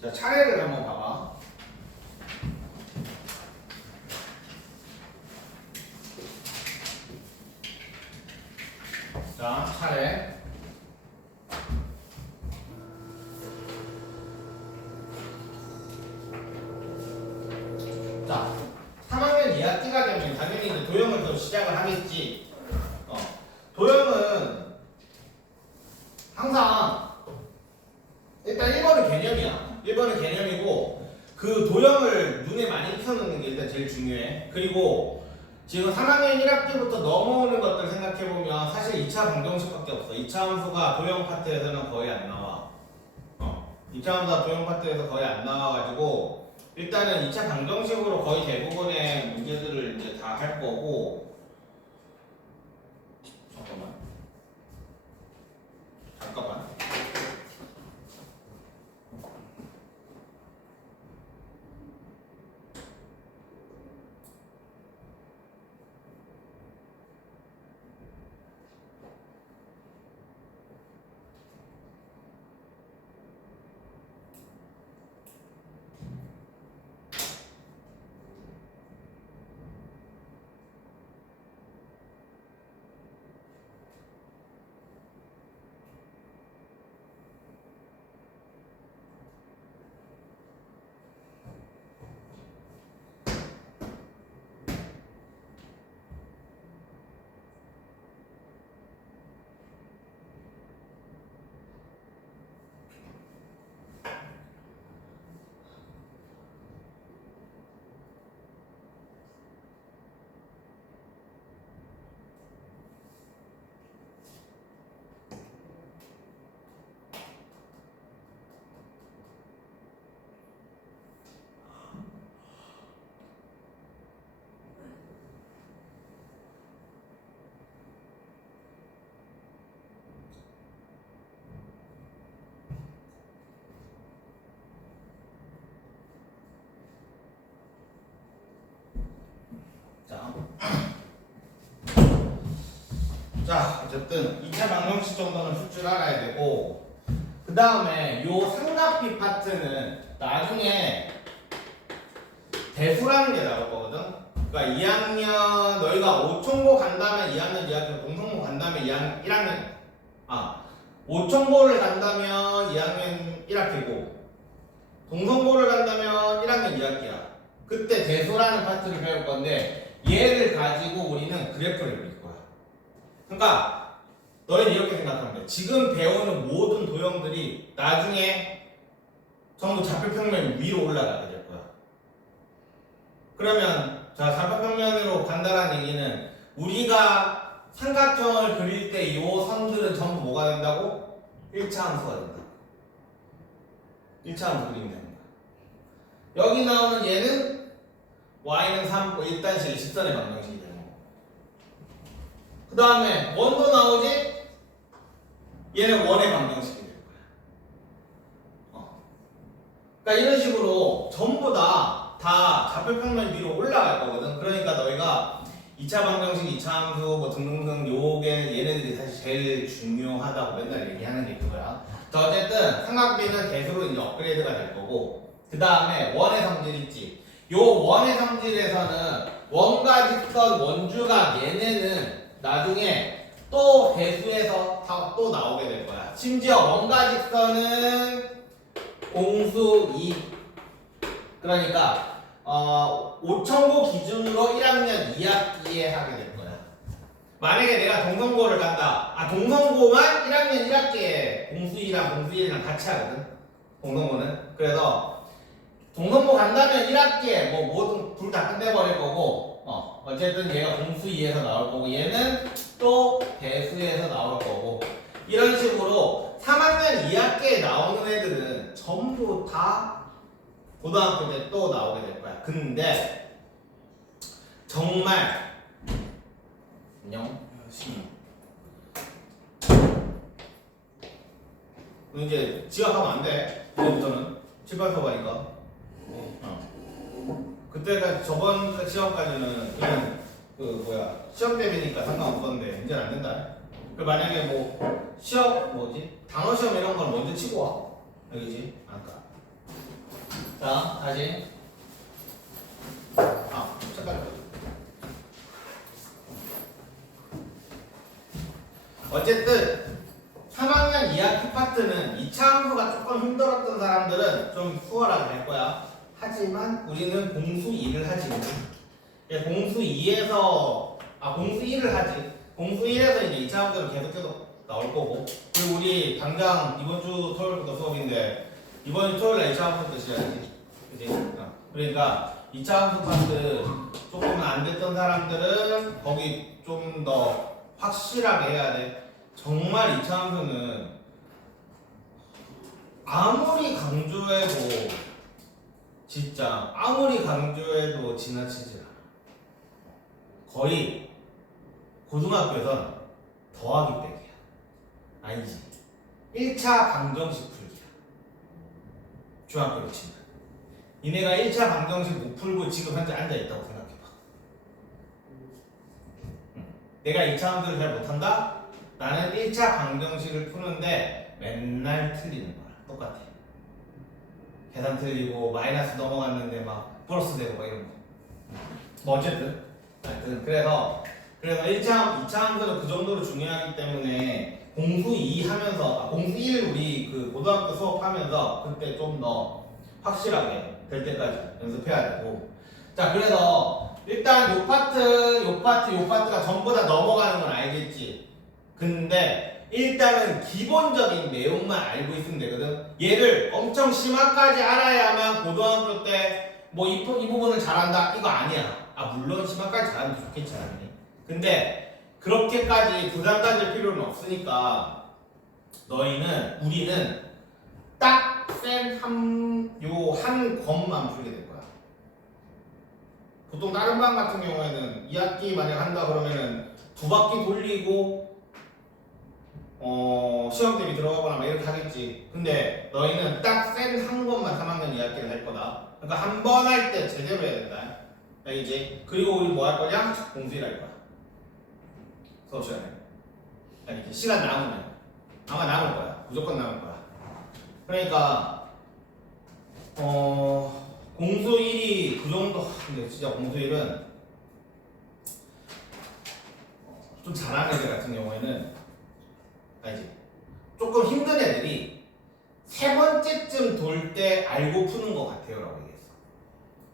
자, 차례를 한번 봐봐. 자, 차례. 자, 3학년 2학기가 되면 당연히 이제 도형을 또 시작을 하겠지. 도형은 항상 일단 1번은 개념이야. 1번은 개념이고 그 도형을 눈에 많이 익혀놓는 게 일단 제일 중요해. 그리고 지금 3학년 1학기부터 넘어오는 것들 생각해보면 사실 2차 방정식밖에 없어. 2차 함수가 도형 파트에서는 거의 안 나와. 2차 함수가 도형 파트에서 거의 안 나와가지고 일단은 2차 방정식으로 거의 대부분의 문제들을 이제 다 할 거고. 잠깐만. 자, 어쨌든 2차 방정식 정도는 풀 줄 알아야 되고, 그 다음에 요 삼각비 파트는 나중에 대수라는 게 나올 거거든. 그러니까 2학년 너희가 5천고 간 다음에 2학년 2학기, 동성고 간 다음에 1학년 5천고를 간다면 2학년 1학기고 동성고를 간다면 1학년 2학기야. 그때 대수라는 파트를 배울 건데 얘를 가지고 우리는 그래프를 그릴 거야. 그러니까 너희는 이렇게 생각하면 돼. 지금 배우는 모든 도형들이 나중에 전부 좌표평면 위로 올라가게 될 거야. 그러면 자, 좌표평면으로 간다는 얘기는 우리가 삼각형을 그릴 때 이 선들은 전부 뭐가 된다고? 1차 함수가 된다. 1차 함수 그리면 됩니다. 여기 나오는 얘는 y는 3, 1단식 직선의 방정식이 되는 거고. 그 다음에 원도 나오지? 얘는 원의 방정식이 될 거야. 그러니까 이런 식으로 전부 다 좌표평면 위로 올라갈 거거든. 그러니까 너희가 2차 방정식, 2차 함수 뭐 등등등 요게 얘네들이 사실 제일 중요하다고 맨날 얘기하는 게 그거야. 자, 어쨌든 삼각비는 대수로 이제 업그레이드가 될 거고, 그 다음에 원의 성질 있지. 요 원의 성질에서는 원과 직선, 원주각 얘네는 나중에 또 대수에서 또 나오게 될 거야. 심지어 원과 직선은 공수 2. 그러니까 5천고 기준으로 1학년 2학기에 하게 될 거야. 만약에 내가 동성고를 간다. 동성고만 1학년 1학기에 공수 2랑 공수 1이랑 같이 하거든. 동성고는. 그래서 동성고 간다면 1학기에 뭐 모든 둘 다 끝내버릴 거고, 어쨌든 얘가 공수 2에서 나올 거고, 얘는 또 대수에서 나올 거고, 이런 식으로 3학년 2학기에 나오는 애들은 전부 다 고등학교 때 또 나오게 될 거야. 근데 정말 안녕. 이제 지각하면 안 돼. 이제부터는 7, 8서 가니까. 그때까지 저번 시험까지는 그냥 시험 대비니까 상관없었는데 이제는 안 된다. 그 만약에 뭐 시험 단어 시험 이런 건 먼저 치고 와. 여기지. 아까. 다시. 잠깐만. 어쨌든 3학년 2학기 파트는 2차 함수가 조금 힘들었던 사람들은 좀 수월하게 할 거야. 하지만 우리는 공수 2를 하지. 공수 2에서 공수 1을 하지. 공수 1에서 이제 2차 함수는 계속 나올 거고. 그리고 우리 당장 이번 주 토요일부터 수업인데 이번 주 토요일에 2차 함수 뜻이야지. 그지? 그러니까 2차 함수 파트 조금 안 됐던 사람들은 거기 좀 더 확실하게 해야 돼. 정말 2차 함수는 아무리 강조해도 진짜 아무리 강조해도 지나치지 않아. 거의 고등학교에선 더하기 빼기야. 아니지. 1차 방정식 풀기야. 중학교로 치면. 니네가 1차 방정식 못 풀고 지금 현재 앉아있다고 생각해봐. 내가 2차 함수를 잘 못한다? 나는 1차 방정식을 푸는데 맨날 틀리는 거야. 똑같아. 계산 틀리고 마이너스 넘어갔는데 막 플러스 되고 막 이런 거. 뭐 어쨌든 하여튼 그래서 1차, 2차 함수는 그 정도로 중요하기 때문에 공수 2 하면서 공수 1 우리 그 고등학교 수업하면서 그때 좀 더 확실하게 될 때까지 연습해야 되고. 자, 그래서 일단 요 파트가 전부 다 넘어가는 건 알겠지. 근데 일단은 기본적인 내용만 알고 있으면 되거든. 얘를 엄청 심화까지 알아야만 고등학교 때 뭐 이 부분을 잘한다 이거 아니야. 물론 심화까지 잘하면 좋겠지 당연히. 근데 그렇게까지 부담 가질 필요는 없으니까 우리는 딱 센 한 권만 풀게 될 거야. 보통 다른 반 같은 경우에는 2학기 만약 한다 그러면은 2바퀴 돌리고 시험 대비 들어가거나 막 이렇게 하겠지. 근데 너희는 딱 센 한 권만 3학년 2학기를 할 거다. 그러니까 한 번 할 때 제대로 해야 된다. 알겠지? 그리고 우리 뭐 할 거냐? 공수 1 할 거야. 수업 시간에. 알겠지? 시간 남으면. 아마 남을 거야. 무조건 남을 거야. 그러니까 공수 1이 그 정도. 근데 진짜 공수 1은 좀 잘하는 애들 같은 경우에는 알지? 조금 힘든 애들이 세 번째쯤 돌 때 알고 푸는 것 같아요 라고 얘기했어.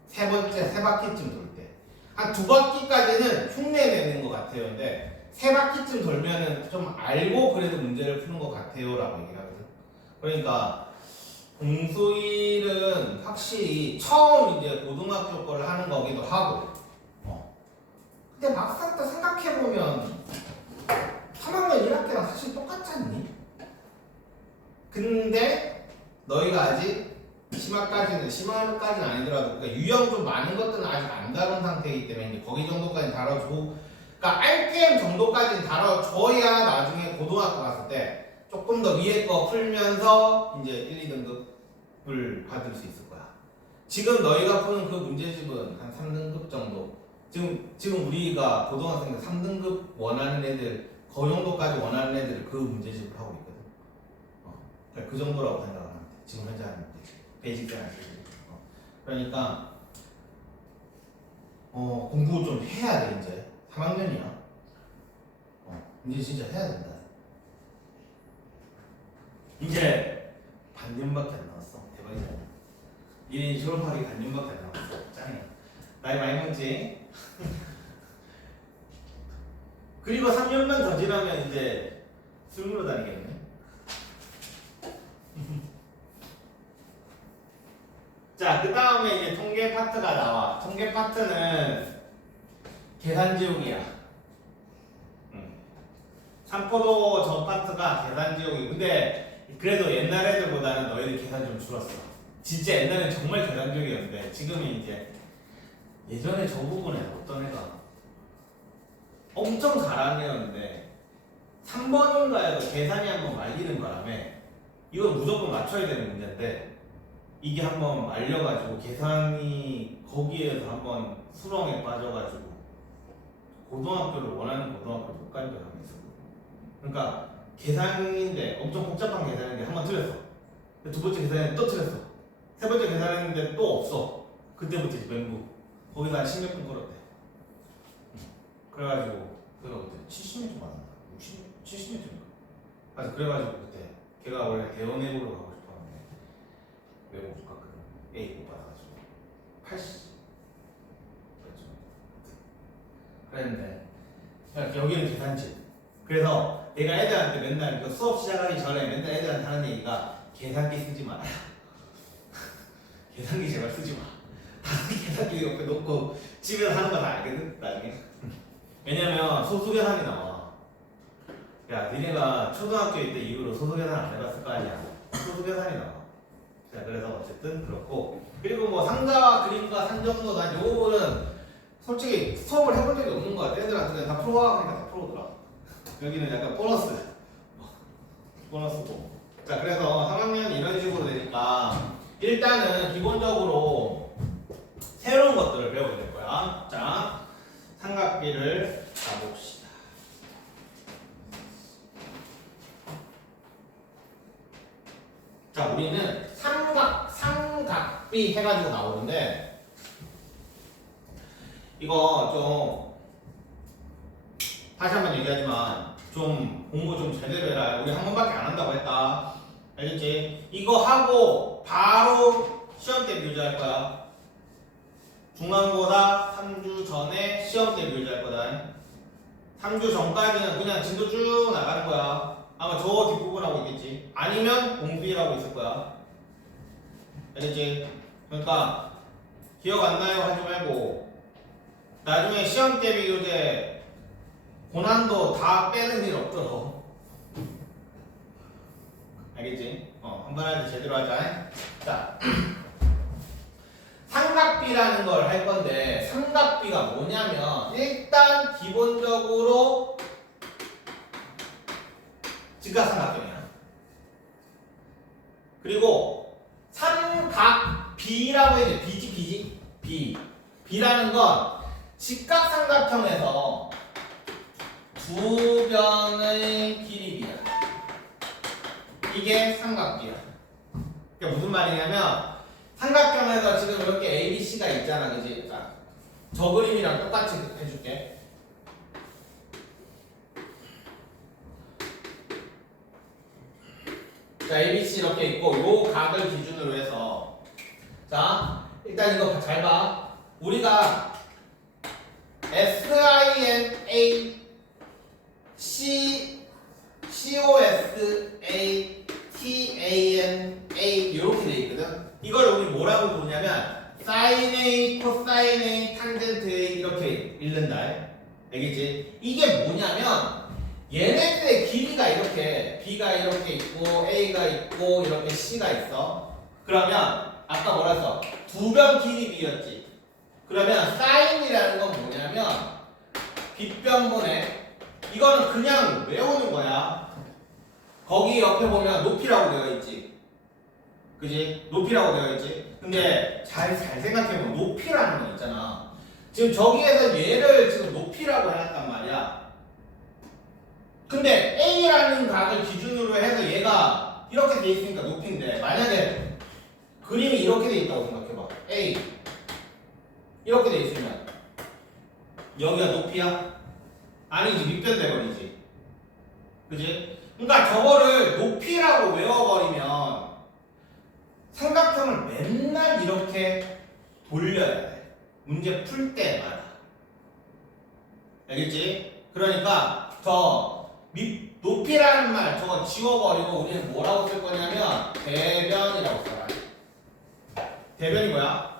세 번째, 세 바퀴쯤 돌 때. 한 2바퀴까지는 흉내내는 것 같아요. 근데 세 바퀴쯤 돌면은 좀 알고 그래도 문제를 푸는 것 같아요 라고 얘기를 하거든. 그러니까 공수일은 확실히 처음 이제 고등학교 거를 하는 거기도 하고 근데 막상 또 생각해보면 3학년 1학기랑 사실 똑같지 않니? 근데 너희가 아직 심화까지는 아니더라도 그러니까 유형 좀 많은 것들은 아직 안 다룬 상태이기 때문에 이제 거기 정도까지 다뤄줘. 그러니까 RPM 정도까지는 다뤄줘야 나중에 고등학교 갔을 때 조금 더 위에 거 풀면서 이제 1, 2등급을 받을 수 있을 거야. 지금 너희가 푸는 그 문제집은 한 3등급 정도. 지금 우리가 고등학생들 3등급 원하는 애들 그 정도까지 원하는 애들 그 문제집을 하고 있거든. 그러니까 그 정도라고 생각하면 돼. 지금 현재 하는 베이직 생활. 그러니까 공부 좀 해야 돼 이제 3학년이야. 이제 진짜 해야 된다. 이제 반년밖에 안 남았어. 대박이다. 얘네 졸업하기 반년밖에 안 남았어. 짱이야. 나이 많이 먹지? 그리고 3년만 더 지나면 이제 술으로 다니겠네. 자, 그 다음에 이제 통계 파트가 나와. 통계 파트는 계산지옥이야. 삼포도 저 파트가 계산지옥이고, 근데 그래도 옛날 애들보다는 너희들 계산 좀 줄었어. 진짜 옛날엔 정말 계산지옥이었는데 지금은 이제 예전에 저 부분에 어떤 애가 엄청 잘하는 애였는데 3번인가에서 계산이 한번 말리는 바람에 이건 무조건 맞춰야 되는 문제인데 이게 한번 말려가지고 계산이 거기에서 한번 수렁에 빠져가지고 고등학교를 원하는 고등학교를 못 간 적이 한번 있었거든. 그러니까 계산인데 엄청 복잡한 계산인데 한번 틀렸어. 두 번째 계산에 또 틀렸어. 세 번째 계산했는데 또 없어. 그때부터 이제 멘붕. 거기다 10몇 분 걸었대. 그래가지고 그래서 그때 70m 맞았나? 70m인가? 맞아. 그래가지고 그때 걔가 원래 대원외고로 가고 싶었는데 외고 못 갔거든. A 못 받아가지고 80. 그렇죠. 그랬는데 여기는 계산집. 그래서 내가 애들한테 맨날 그 수업 시작하기 전에 맨날 애들한테 하는 얘기가 계산기 쓰지 마라. 계산기 제발 쓰지 마. 다 계산기 옆에 놓고 집에서 하는 거 다 알거든 나중에. 왜냐면 소수계산이 나와. 야 니네가 초등학교 때 이후로 소수계산 안 해봤을 거 아니야. 소수계산이 나와. 자 그래서 어쨌든 그렇고 그리고 뭐 상자 그림과 산정도 난 요거는 솔직히 수업을 해본 적이 없는 거 같아. 애들한테 다 풀어와 하니까 다 풀어오더라. 여기는 약간 보너스고. 자 그래서 3학년 이런 식으로 되니까 일단은 기본적으로 새로운 것들을 배우게 될 거야. 자 삼각비를 가봅시다. 자 우리는 삼각비 해가지고 나오는데 이거 좀 다시 한번 얘기하지만 좀 공부 좀 제대로 해라. 우리 한 번밖에 안 한다고 했다. 알겠지? 이거 하고 바로 시험 때 비교할 거야. 중간고사 3주 전에 시험 때 비교할 거다. 3주 전까지는 그냥 진도 쭉 나가는 거야. 아마 저 뒷부분하고 있겠지. 아니면 공부일하고 있을 거야. 알겠지? 그러니까 기억 안 나요 하지 말고 나중에 시험 때 비교제 고난도 다 빼는 일 없도록. 알겠지? 한번 할 때 제대로 하자. 자, 삼각비라는 걸 할 건데 삼각비가 뭐냐면 일단 기본적으로 직각삼각형이야. 그리고 삼각비라고 해야 돼. 비지. 비라는 건 직각삼각형에서 두 변의 길이 비야. 이게 삼각비야. 그게 무슨 말이냐면 삼각형에서 지금 이렇게 A, B, C가 있잖아, 그지? 자, 저 그림이랑 똑같이 해줄게. 자, A, B, C 이렇게 있고 요 각을 기준으로 해서 자, 일단 이거 잘 봐. 우리가 SINA COSA TANA 이렇게 돼 있거든. 이걸 우리 뭐라고 부르냐면 sin A, cosine A, tangent A 이렇게 읽는다. 알겠지? 이게 뭐냐면 얘네들의 길이가 이렇게 B가 이렇게 있고 A가 있고 이렇게 C가 있어. 그러면 아까 뭐라 했어? 두 변 길이 B였지. 그러면 sine이라는 건 뭐냐면 빗변분의 이거는 그냥 외우는 거야. 거기 옆에 보면 높이라고 되어 있지. 그지? 높이라고 되어 있지. 근데 잘 생각해보면 높이라는 거 있잖아. 지금 저기에서 얘를 지금 높이라고 해놨단 말이야. 근데 A라는 각을 기준으로 해서 얘가 이렇게 돼 있으니까 높이인데 만약에 그림이 이렇게 돼 있다고 생각해봐. A 이렇게 돼 있으면 여기가 높이야? 아니지, 밑변 돼버리지. 그지? 그러니까 저거를 높이라고 외워버리면 삼각형을 맨날 이렇게 돌려야 돼. 문제 풀 때마다. 알겠지? 그러니까 저 높이라는 말 저거 지워버리고 우리는 뭐라고 쓸 거냐면 대변이라고 써라. 대변이 뭐야?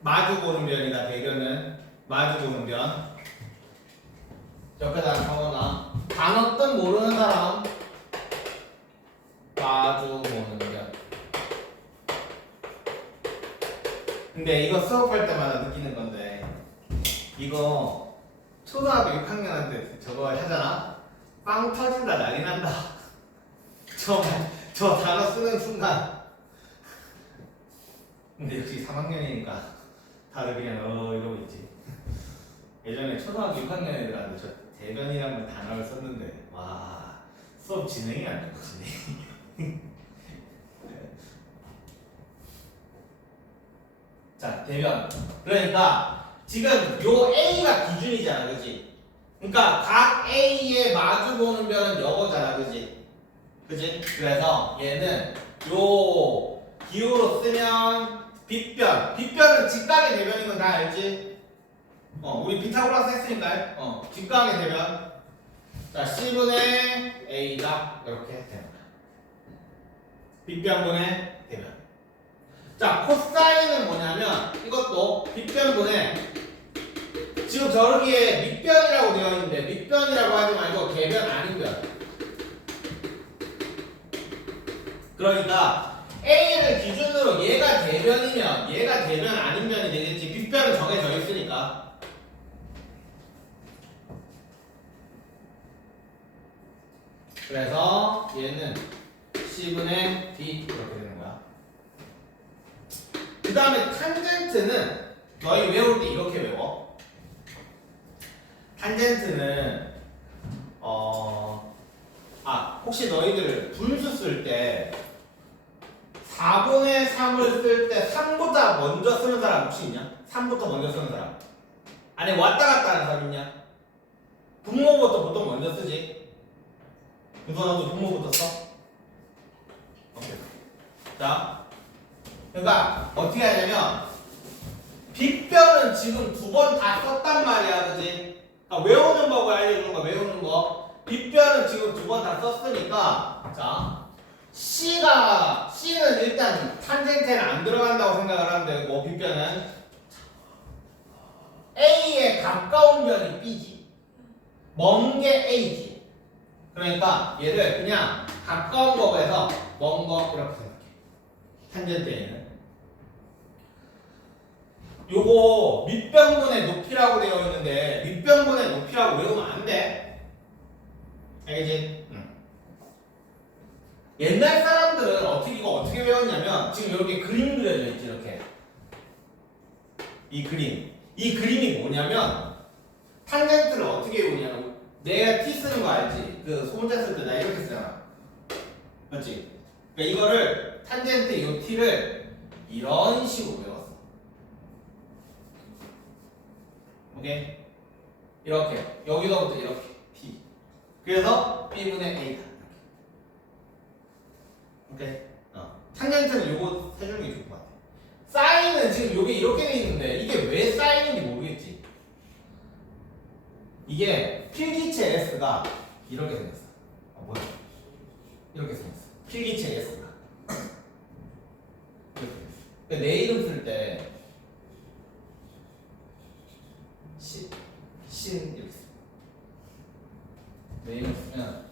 마주 보는 변이다. 대변은 마주 보는 변. 옆에다 적어놔. 단어 뜻 모르는 사람 마주 보는 변. 근데 이거 수업할 때마다 느끼는 건데 이거 초등학교 6학년한테 저거 하잖아? 빵 터진다, 난리 난다. 저 단어 쓰는 순간. 근데 역시 3학년이니까 다들 그냥 이러고 있지. 예전에 초등학교 6학년 애들한테 저 대변이라는 단어를 썼는데 와 수업 진행이 안 되고 진행. 대변. 그러니까 지금 요 A가 기준이잖아, 그지? 그러니까 각 A에 마주보는 변은 요거잖아, 그지? 그지? 그래서 얘는 요 기호로 쓰면 빗변. 빗변은 직각의 대변인 건 다 알지? 우리 피타고라스 했으니까 직각의 대변. 자, C분의 A가 이렇게 되는 거야. 빗변분의 대변. 자, 코사인은 뭐냐면 이것도 빗변분의 지금 저기에 밑변이라고 되어 있는데 밑변이라고 하지 말고 대변 아닌 변. 그러니까 A를 기준으로 얘가 대변이면 얘가 대변 아닌 변이 되겠지. 빗변은 정해져 있으니까. 그래서 얘는 C분의 D 이렇게 되는 거야. 그 다음에 탄젠트는 너희 외울 때 이렇게 외워. 탄젠트는 혹시 너희들 분수 쓸 때 4분의 3을 쓸 때 3보다 먼저 쓰는 사람 혹시 있냐? 3부터 먼저 쓰는 사람. 아니 왔다 갔다 하는 사람 있냐? 분모부터 보통 먼저 쓰지. 너도 분모부터 써? 오케이. 자, 그러니까 어떻게 하냐면 빗변은 지금 2번 다 썼단 말이야, 그지? 그러니까 외우는 법을 알려주는 거야, 외우는 법. 빗변은 지금 2번 다 썼으니까, 자, C는 일단 탄젠트에는 안 들어간다고 생각을 하면 되고, 빗변은 A에 가까운 변이 B지, 먼 게 A지. 그러니까 얘를 그냥 가까운 거에서 먼 거 이렇게 생각해. 탄젠트에는. 요거 밑변분의 높이라고 되어 있는데 밑변분의 높이라고 외우면 안 돼. 알겠지? 옛날 사람들은 이거 어떻게 외웠냐면 지금 여기 그림 그려져 있지, 이렇게. 이 그림이 뭐냐면 탄젠트를 어떻게 외우냐면 내가 T 쓰는 거 알지? 그 소문자 쓸 때 나 이렇게 쓰잖아. 맞지? 그러니까 이거를 탄젠트 이 T를 이런 식으로 외웠어. 오케이? 이렇게 여기서부터 이렇게 T. 그래서 B분의 A다. 오케이? 탄젠트는 요거 해주는 게 좋을 것 같아. 사인은 지금 요게 이렇게 돼 있는데 이게 왜 사인인지 모르겠지. 이게 필기체 S가 이렇게 생겼어. 뭐야? 이렇게 생겼어. 필기체 S가 이렇게 생겼어. 그러니까 내 이름 쓸 때 신 이렇게 써. 내 이름 쓰면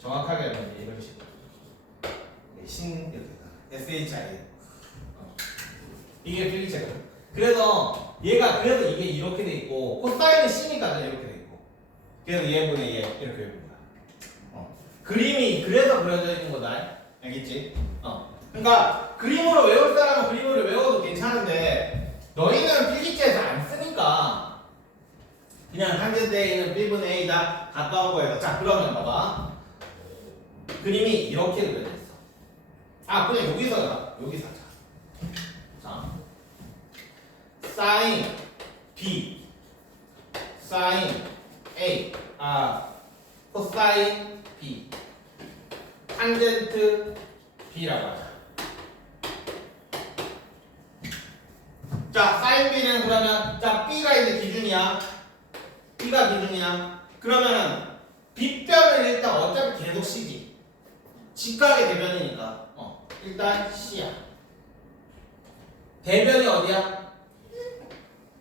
정확하게 하면 이런 식으로 신 이렇게 SHI 이게 필기체거든. 그래서 그래서 이게 이렇게 돼 있고 코사인은 C니까 이렇게 돼 있고 그래서 얘분의 얘 이렇게 외우는 거야. 그림이 그래서 그려져 있는 거다. 알겠지? 그러니까 그림으로 외울 사람은 그림으로 외워도 괜찮은데 너희는 필기체에서 안 쓰니까 그냥 탄젠트에 있는 B분의 A다 가까운 거에서 자 그러면 봐봐. 그림이 이렇게 그려져 있어. 그냥 여기서 하자. 자, 사인 B, 사인 A, 코사인 B, 탄젠트 B라고 하자. 자, 사인 B는 그러면 자 B가 이제 기준이야. B가 기준이야. 그러면은 빗변은 일단 어차피 계속 C지. 직각의 대변이니까 일단 C야. 대변이 어디야?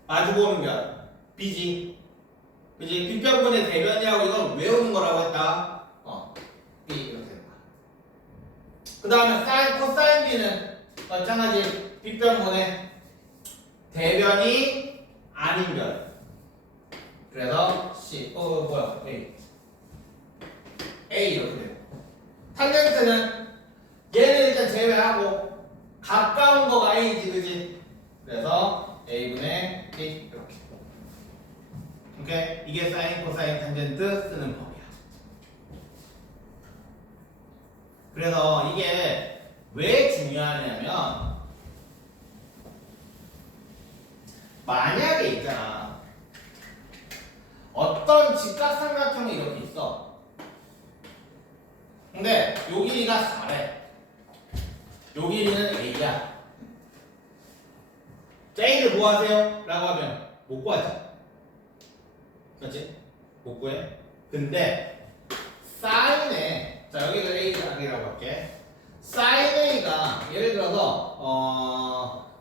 마주보는 변 B지. 그지? 빗변분의 대변이라고 이건 외우는 거라고 했다. B 이렇게 되는 거야. 그 다음에 사인 코사인 B는 마찬가지 빗변분의 대변이 아닌 변. 그래서 C 뭐야 A 이렇게 돼요. 탄젠트는 얘는 일단 제외하고 가까운 거가 A지, 그지? 그래서 A분의 B 이렇게. 오케이? 이게 사인, 코사인, 탄젠트 쓰는 법이야. 그래서 이게 왜 중요하냐면 만약에 있잖아. 어떤 직각삼각형이 이렇게 있어. 근데 요 길이가 4래. 요 길이는 A야. 자, A를 뭐 하세요? 라고 하면 못 구하지. 그렇지? 못 구해. 근데 사인에, 자 여기가 A라고 할게. 사인 A가 예를 들어서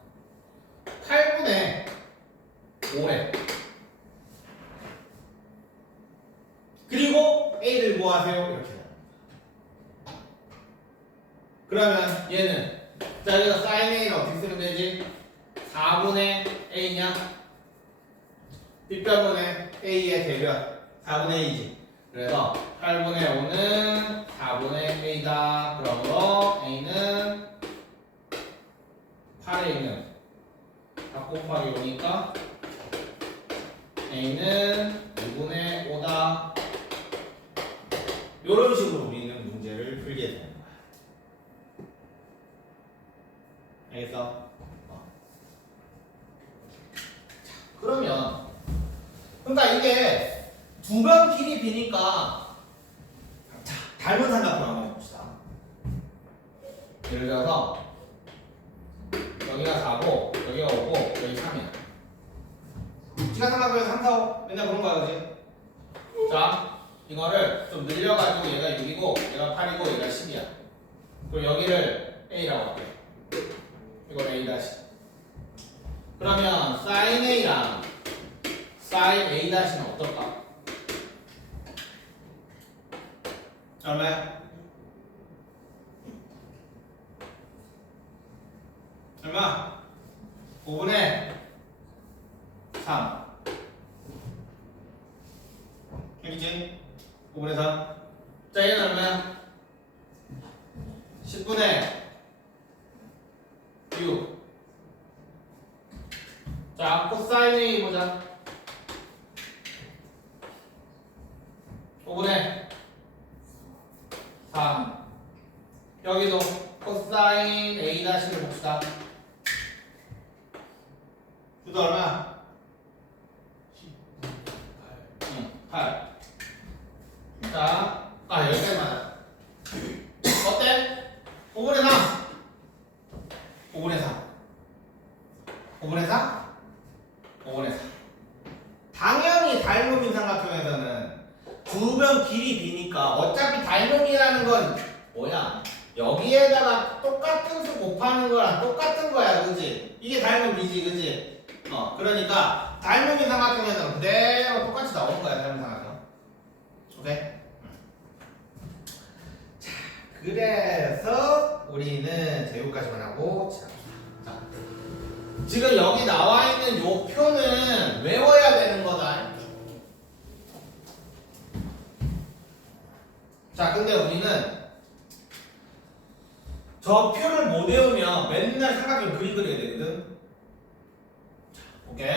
8분의 5래. 그리고 A를 뭐 하세요? 이렇게. 그러면 얘는, 자 여기서 사인 A를 어떻게 쓰면 되지? 4분의 A냐? 빗변분의 A의 대변 4분의 A지. 그래서 8분의 5는 4분의 A다. 그러므로 A는 8에 있는 4 곱하기 5니까 A는 2분의 5다. 이런 식으로 우리는 문제를 풀게 되는 거야. 알겠어? 그러면 그러니까 이게 두 변 길이 비니까 자, 닮은 삼각형 한번 해봅시다. 예를 들어서 여기가 4고 여기가 5고 여기 3이야. 직각삼각형에서 3, 4, 5 맨날 그런 거야, 그지? 자, 이거를 좀 늘려가지고 얘가 6이고 얘가 8이고 얘가 10이야. 그리고 여기를 A라고 할게. 이걸 A 다시. 그러면 sin A랑 sin A 다시는 어떨까? 얼마야? 얼마? 5분의 3. 여기지? 5분의 3. 자, 얘는 얼마야? 10분의 6. 자, 코사인 A 보자. 5분의 4. 여기도 코사인 A 다시를 봅시다. 주도 얼마? 8. 자, 여기까지 맞아. 어때? 5분의 3. 5분의 3. 5분의 4? 5분의 4. 당연히 닮음인 삼각형에서는 두 변 길이 비니까 어차피 닮음이라는 건 뭐야? 여기에다가 똑같은 수 곱하는 거랑 똑같은 거야, 그지? 이게 닮음이지, 그지? 그러니까 닮음인 삼각형에서는 그대로 똑같이 나오는 거야, 닮음 삼각형. 오케이? 자, 그래서 우리는 제곱까지만 하고 자, 지금 여기 나와 있는 요 표는 외워야 되는 거다. 자, 근데 우리는 저 표를 못 외우면 맨날 삼각형 그림 그려야 되거든. 자, 오케이.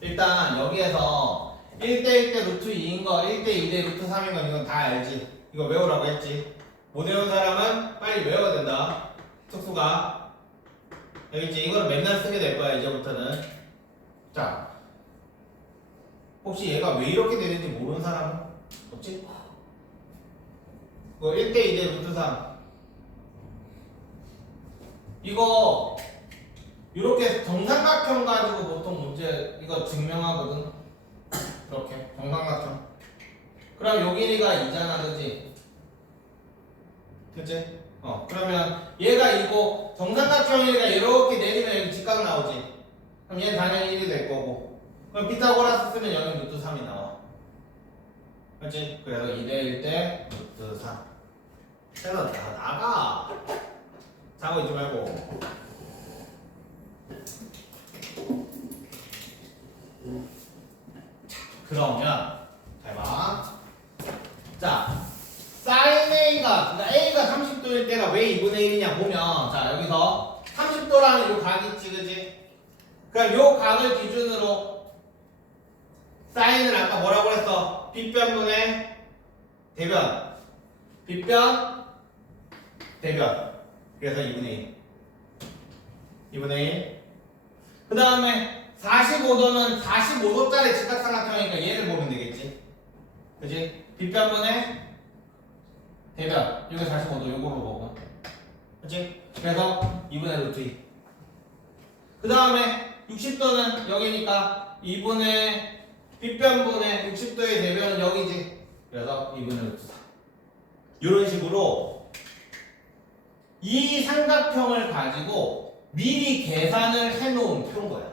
일단 여기에서 1대 1대 루트 2인 거, 1대 2대 루트 3인 거 이건 다 알지. 이거 외우라고 했지. 못 외운 사람은 빨리 외워야 된다. 특수가. 알겠지? 이거는 맨날 쓰게 될 거야, 이제부터는. 자, 혹시 얘가 왜 이렇게 되는지 모르는 사람은 없지? 이거 1대 2대 루트 3. 이거 이렇게 정삼각형 가지고 보통 문제 이거 증명하거든. 이렇게 정삼각형. 그럼 요 길이가 2잖아, 그치? 그치? 그러면 얘가 이거 정삼각형이니까 이렇게 내리면 여기 직각 나오지. 그럼 얘는 당연히 1이 될 거고. 그럼 피타고라스 쓰면 여기 루트 3이 나와. 그치? 그래서 2대 1대 루트 3. 그래서 나가. 자고 있지 말고. 그러면 잘 봐. 자, sin A가, 그러니까 A가 30도일 때가 왜 2분의 1이냐 보면, 자, 여기서 30도라는 요 각이 있지, 그지? 그럼 요 각을 기준으로 sin을 아까 뭐라고 했어? 빗변분의 대변. 빗변, 대변. 그래서 2분의 1. 2분의 1. 그 다음에 45도는 45도짜리 직각삼각형이니까 얘를 보면 되겠지. 그지? 빗변분의 대변. 이거 45도 요거로 보고. 그치? 그래서 2분의 루트 2. 그 다음에 60도는 여기니까 2분의 빗변분의 60도의 대변은 여기지. 그래서 2분의 루트 4. 이런 식으로 이 삼각형을 가지고 미리 계산을 해놓은 표인 거야.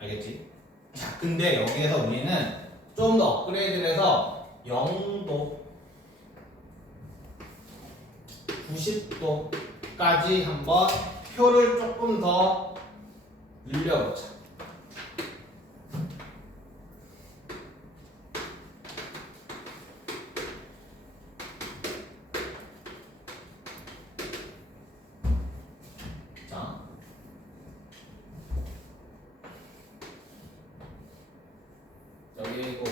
알겠지? 자, 근데 여기에서 우리는 좀 더 업그레이드를 해서 0도, 90도까지 한번 표를 조금 더 늘려보자. 자, 여기고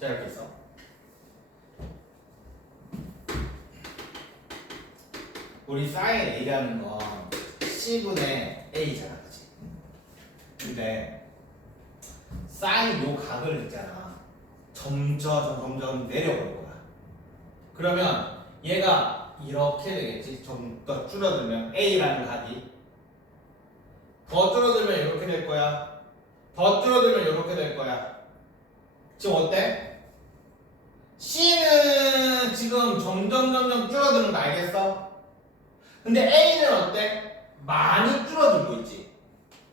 자, 이렇게 있어. 우리 사인 A라는 건 C분의 A잖아, 그치? 근데 사인 요 각을 있잖아. 점점 내려올 거야. 그러면 얘가 이렇게 되겠지. 좀 더 줄어들면 A라는 각이 더 줄어들면 이렇게 될 거야. 더 줄어들면 이렇게 될 거야. 지금 어때? C는 지금 점점 줄어드는 거 알겠어? 근데 A는 어때? 많이 줄어들고 있지.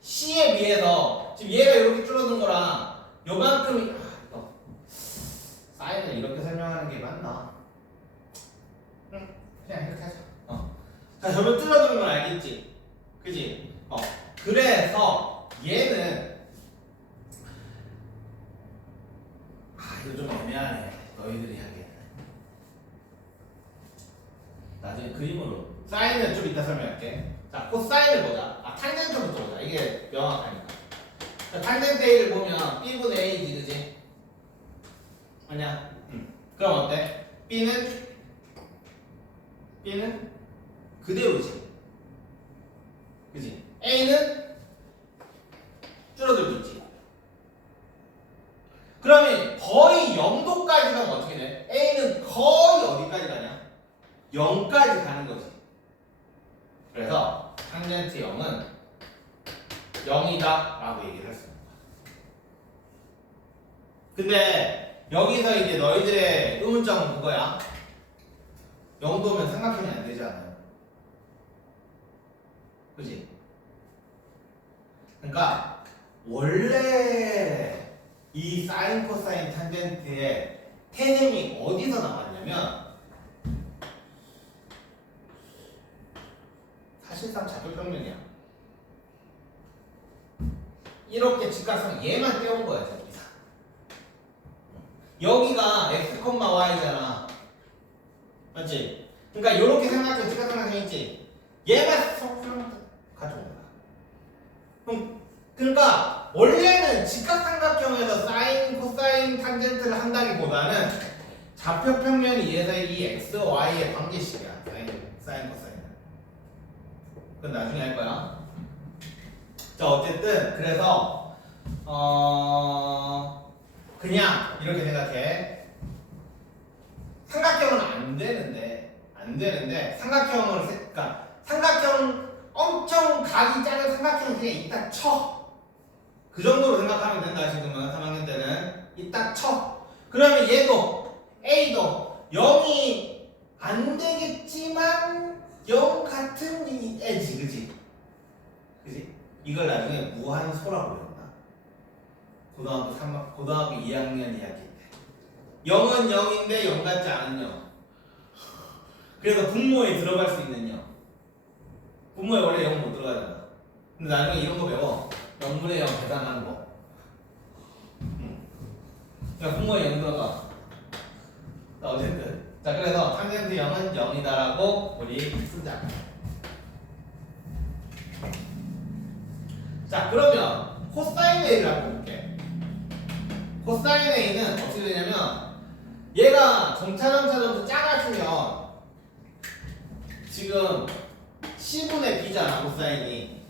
C에 비해서 지금 얘가 이렇게 줄어든 거랑 요만큼이 사인을 이렇게 설명하는 게 맞나? 응, 그냥 이렇게 하자. 자, 저런 줄어드는 건 알겠지? 그지? 그래서 얘는 이거 좀 애매하네. 너희들이 하기에는. 나중에 그림으로 사인은 좀 이따 설명할게. 자, 코사인을 보자. 탄젠트부터 보자. 이게 명확하니까. 자, 탄젠트 A를 보면 B분의 A지, 그지? 아니야? 그럼 어때? B는 그대로지. 그지? A는 줄어들고 있지. 그러면 거의 0도까지 가면 어떻게 돼? A는 거의 어디까지 가냐? 0까지 가는 거지. 그래서 탄젠트 0은 0이다 라고 얘기를 할 수 있는 거야. 근데 여기서 이제 너희들의 의문점은 그거야. 0도면 삼각형이 안 되지 않아요? 그지? 그러니까 원래 이 사인 코사인 탄젠트의 태능이 어디서 나왔냐면 사실상 좌표평면이야. 이렇게 직각선 얘만 떼온 거야, 저기서. 여기가 x, y잖아. 맞지? 그러니까 이렇게 생각해 직각삼각형 있지? 얘가 가져온 거야. 그러니까 원래는 직각삼각형에서 사인, 코사인, 탄젠트를 한다기보다는 좌표평면이 얘의 이 x, y의 관계식이야. 사인, 코사인. 그건 나중에 할 거야. 자, 어쨌든 그래서 그냥 이렇게 생각해. 삼각형은 안 되는데 그러니까 삼각형 엄청 각이 작은 삼각형이 그냥 이딱 쳐. 그 정도로 생각하면 된다. 지금은 3학년 때는 이딱 쳐. 그러면 얘도 A도 0이 안 되겠지만 0 같은 이 애지, 그지? 이걸 나중에 무한소라고 배운다. 고등학교 2학년 이야기 때. 0은 0인데 0 같지 않은 0. 그래서 분모에 들어갈 수 있는 0. 분모에 원래 0 못 들어가잖아. 근데 나중에 이런 거 배워. 0분의 0 계산하는 거. 그러니까 분모에 0 들어가. 자, 어쨌든. 자, 그래서 탄젠트 0은 0이다라고 우리 쓰자. 자, 그러면 코사인 A를 한번 볼게. 코사인 A는 어떻게 되냐면 얘가 점차 작아지면 지금 C분의 B잖아 코사인이.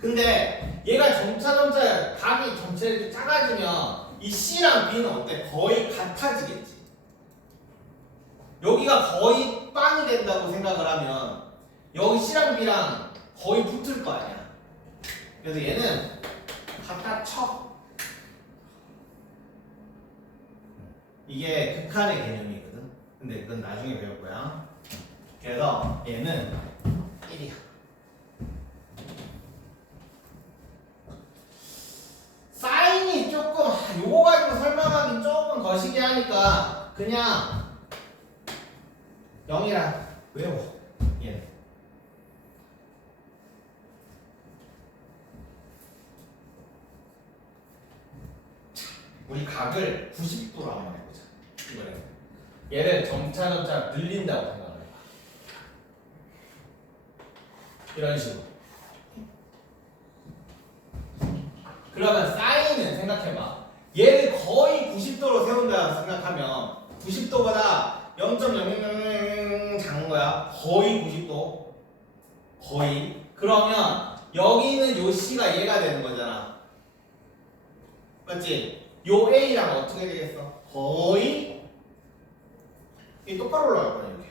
근데 얘가 점차 각이 전체 이렇게 작아지면 이 C랑 B는 어때? 거의 같아지겠지. 여기가 거의 빵이 된다고 생각을 하면 여기 C랑 B랑 거의 붙을 거 아니야. 그래서 얘는 갖다 쳐. 이게 극한의 개념이거든. 근데 그건 나중에 배울 거야. 그래서 얘는 1이야. 사인이 조금 요거 가지고 설명하기 조금 거시기 하니까 그냥 0이라 외워. 얘는 우리 각을 90도로 한번 해보자. 이번에 얘를 점차 늘린다고 생각을 해봐. 이런 식으로. 그러면 사인은 생각해봐. 얘를 거의 90도로 세운다고 생각하면 90도보다 0.0000 작은 거야. 거의 90도. 거의. 그러면 여기 있는 요 C가 얘가 되는 거잖아. 맞지? 요 A랑 어떻게 되겠어? 거의 이 똑바로 올라갈 거야 이렇게.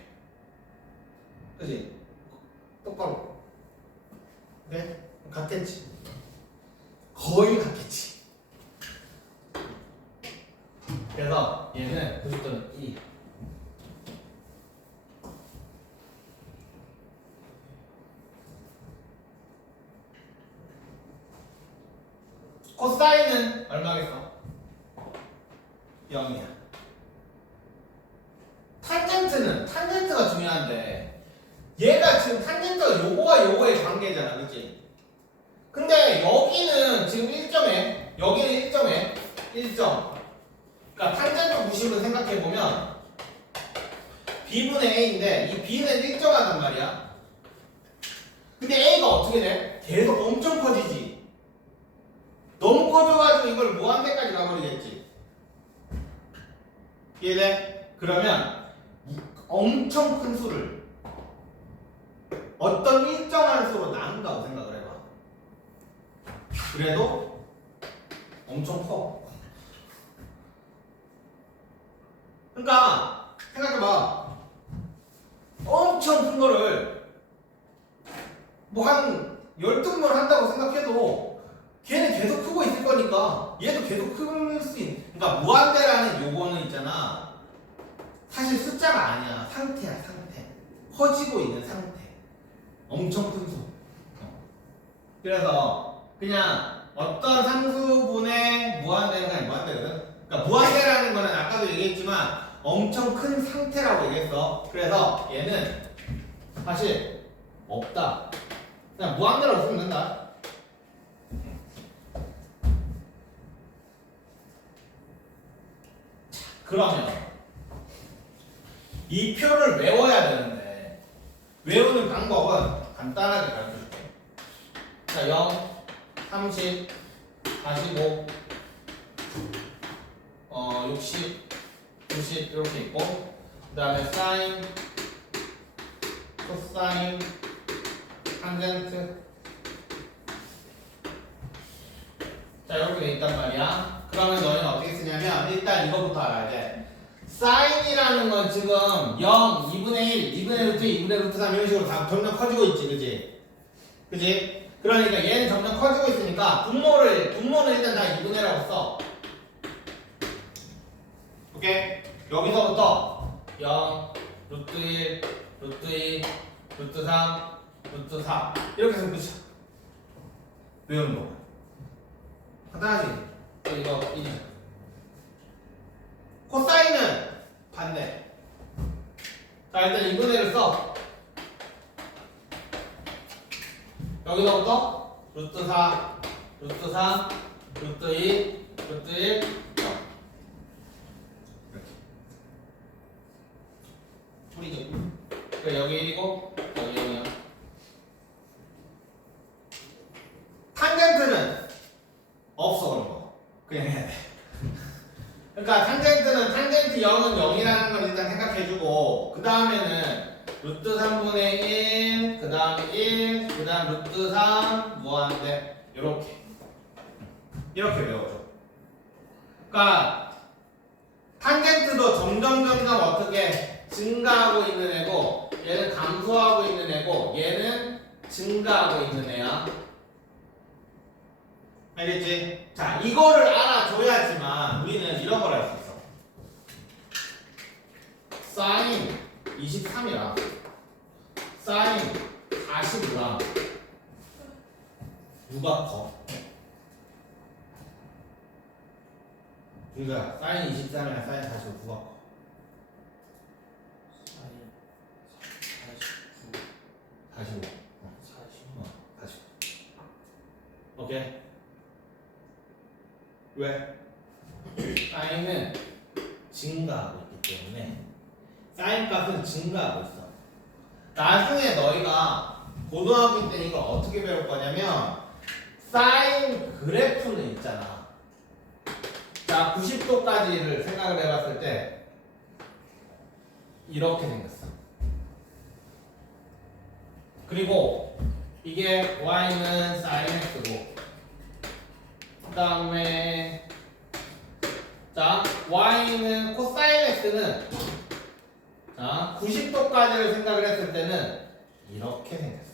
그치? 똑바로. 그래? 같겠지? 거의 같겠지. 그래서 얘는 90도는 2. 코사인은 얼마겠어? 0이야. 탄젠트가 중요한데 얘가 지금 탄젠트가 요거와 요거의 관계잖아. 그치? 근데 여기는 지금 1점에 여기는 1점에 1점. 그러니까 탄젠트 90을 생각해보면 B분의 A인데 이 B는 일정하단 말이야. 근데 A가 어떻게 돼? 계속 엄청 커지지. 너무 커져가지고 이걸 무한대까지 가버리겠지. 이해돼? 그러면 엄청 큰 수를 어떤 일정한 수로 나눈다고 생각을 해봐. 그래도 엄청 커. 그러니까 생각해봐. 엄청 큰 거를 뭐 한 12번 한다고 생각해도 걔는 계속 크고 있을 거니까 얘도 계속 클 수 있는. 그러니까 무한대라는 요거는 있잖아. 사실 숫자가 아니야. 상태야, 상태. 커지고 있는 상태. 엄청 큰 수. 그래서 그냥 어떤 상수분의 무한대는 그냥 무한대거든. 그러니까 무한대라는 거는 아까도 얘기했지만 엄청 큰 상태라고 얘기했어. 그래서 얘는 사실 없다. 그냥 무한대로 쓰면 된다. 그러면 이 표를 외워야 되는데 외우는 방법은 간단하게 가르쳐줄게. 자, 0, 30, 45, 60, 90 이렇게 있고, 그 다음에 사인, 코사인, 탄젠트. 자, 이렇게 돼 있단 말이야. 그러면 너희는 어떻게 쓰냐면 일단 이거부터 알아야 돼. 사인이라는 건 지금 0, 2분의 1, 2분의 루트 2, 2분의 루트 3 이런 식으로 다 점점 커지고 있지, 그지? 그지? 그러니까 얘는 점점 커지고 있으니까 분모는 일단 다 2분의라고 써. 오케이? 여기서부터 0, 루트 1, 루트 2, 루트 3, 루트 4 이렇게 해서 끝이야. 외우는 거. 간단하지? 이거 1이야. 코사인은 반대. 자, 일단 2분의를 써. 여기서부터 루트 4, 루트 3, 루트 2, 루트 1, 0. 이렇게. 풀이죠. 그러니까 여기 1이고 여기 0이야. 탄젠트는 없어 그런 거. 그냥 해야 돼. 그러니까 탄젠트 0은 0이라는 걸 일단 생각해주고 그 다음에는 루트 3분의 1, 그 다음 1, 그 다음 루트 3, 무한대. 이렇게 외워줘. 그러니까 탄젠트도 점점 어떻게 증가하고 있는 애고, 얘는 감소하고 있는 애고, 얘는 증가하고 있는 애야. 알겠지? 자, 이거를 알아줘야지만 우리는 이런 걸 할 수 있어. 사인 23이랑 사인 40이랑 누가 커? 그러니까 사인 23이랑 사인 40 누가 커? 사인 45. 45 45. 오케이. 왜? 사인은 증가하고 있기 때문에 사인 값은 증가하고 있어. 나중에 너희가 고등학교 때 이걸 어떻게 배울 거냐면 사인 그래프는 있잖아. 자, 90도까지를 생각을 해봤을 때 이렇게 생겼어. 그리고 이게 y는 sin x고, 그 다음에 자 y는 코사인 x는 자 90도까지를 생각을 했을 때는 이렇게 생겼어.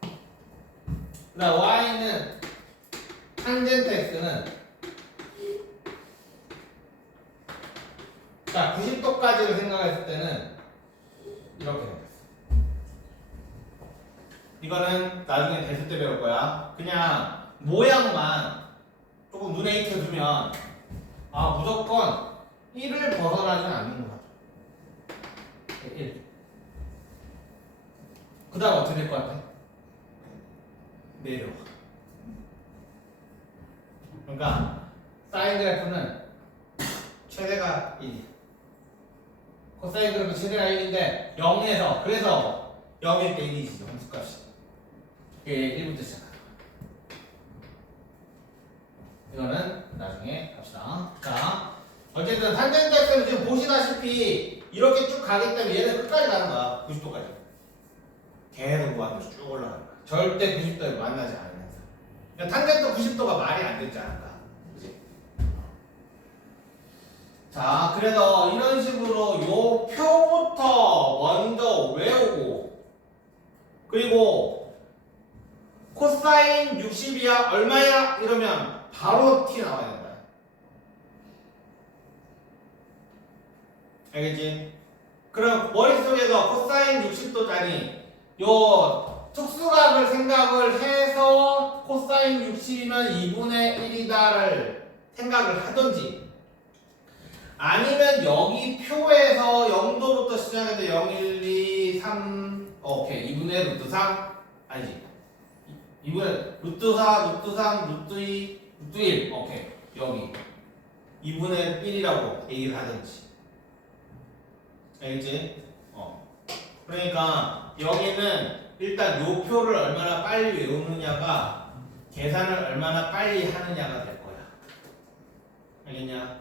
그 다음 y는 탄젠트 x는 자 90도까지를 생각했을 때는 이렇게 생겼어. 이거는 나중에 됐을 때 배울 거야. 그냥 모양만 조금 눈에 익혀두면 아 무조건 1을 벗어나진 않는 것 같아. 1. 그 다음 어떻게 될 것 같아? 내려와. 그러니까 사인 그래프는 최대가 1. 코사인 그래프 최대가 1인데 0에서 그래서 0일 때 1이지 함수값이. 이게 1부터 시작하는 거야. 이거는 나중에 갑시다. 자, 어쨌든 탄젠트 x는 지금 보시다시피 이렇게 쭉 가기 때문에 얘는 끝까지 가는 거야. 90도까지. 계속 무한대로 쭉 올라가는 거야. 절대 90도에 만나지 않으면서. 그러니까 탄젠트 90도가 말이 안 되지 않을까. 그지? 자, 그래서 이런 식으로 요 표부터 먼저 외우고, 그리고 코사인 60이야 얼마야? 이러면 바로 T 나와야 되는 거야. 알겠지? 그럼 머릿속에서 코사인 60도짜리 요 특수각을 생각을 해서 코사인 60이면 2분의 1이다를 생각을 하든지, 아니면 여기 표에서 0도부터 시작해서 0, 1, 2, 3 오케이 2분의 루트 3 아니지 2분의 루트 4, 루트 3, 루트 2, 루트 1 오케이 여기 2분의 1이라고 얘기를 하든지. 알겠지? 그러니까 여기는 일단 요 표를 얼마나 빨리 외우느냐가 계산을 얼마나 빨리 하느냐가 될 거야. 알겠냐?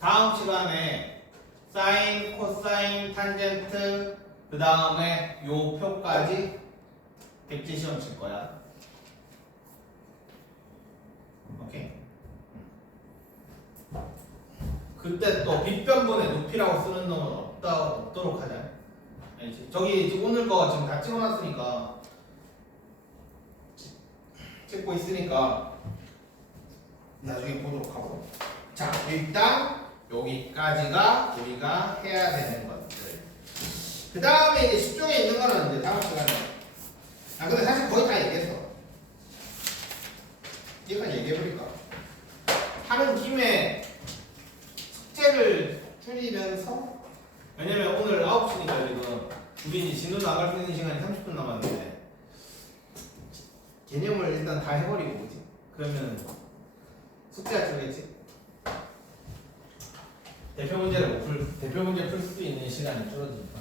다음 시간에 사인, 코사인, 탄젠트 그 다음에 요 표까지 백지 시험 칠 거야. 오케이. 그때 또 빗변분의 높이라고 쓰는 놈은 없도록 하자. 알지? 저기 지금 오늘 거 지금 다 찍어놨으니까 찍고 있으니까 나중에 보도록 하고. 자, 일단 여기까지가 우리가 해야 되는 것들. 그 다음에 이제 10쪽에 있는 거는 이제 다음 시간에. 근데 사실 거의 다 얘기했어. 여기까지 얘기해버릴까? 하는 김에 숙제를 줄이면서, 왜냐면 오늘 9시니까 지금 우리 이제 진도 나갈 수 있는 시간이 30분 남았는데 개념을 일단 다 해버리고 그지? 그러면 숙제가 줄겠지? 대표 문제 풀 수 있는 시간이 줄어드니까.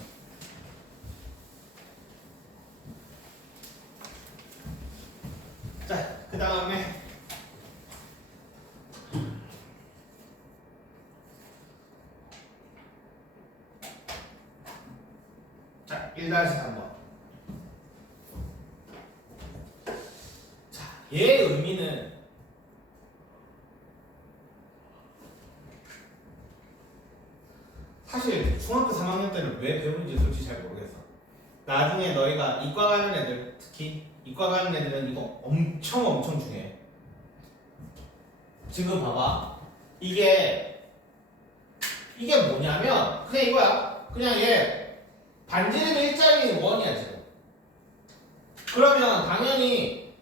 자, 그 다음에 1-3번. 자, 얘의 의미는 사실 중학교 3학년 때는 왜 배우는지 솔직히 잘 모르겠어. 나중에 너희가 이과 가는 애들, 특히 이과 가는 애들은 이거 엄청 중요해. 지금 봐봐. 이게 뭐냐면 그냥 이거야. 그냥 얘 반지름 일자리는 원이야 지금. 그러면 당연히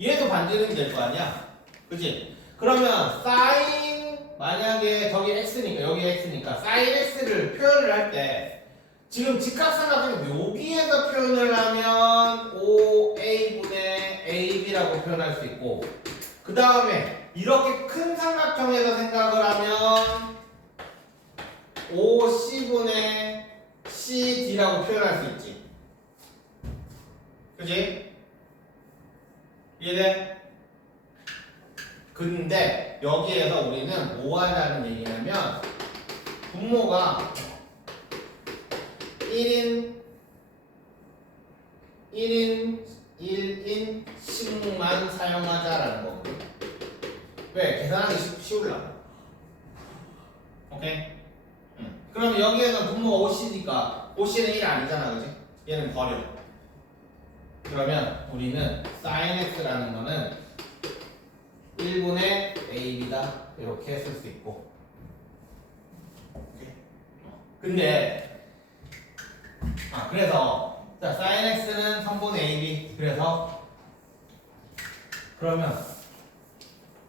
얘도 반지름이 될 거 아니야. 그치? 그러면 사인 만약에 저기 x니까 여기 x니까 사인 x를 표현을 할 때 지금 직각삼각형 여기에서 표현을 하면 5a분의 ab라고 표현할 수 있고, 그 다음에 이렇게 큰 삼각형에서 생각을 하면 5c분의 cd라고 표현할 수 있지. 그치? 이해돼? 근데 여기에서 우리는 뭐 하자는 얘기냐면 분모가 1인 식만 사용하자라는 거거든. 왜? 계산하기 쉬우려고. 오케이? 그럼 여기에는 분모가 5c니까 5c는 1 아니잖아, 그지? 얘는 버려. 그러면 우리는 sin x라는 거는 1분의 ab다 이렇게 쓸 수 있고. 오케이? 근데 그래서 자 sin x는 3분의 ab. 그래서 그러면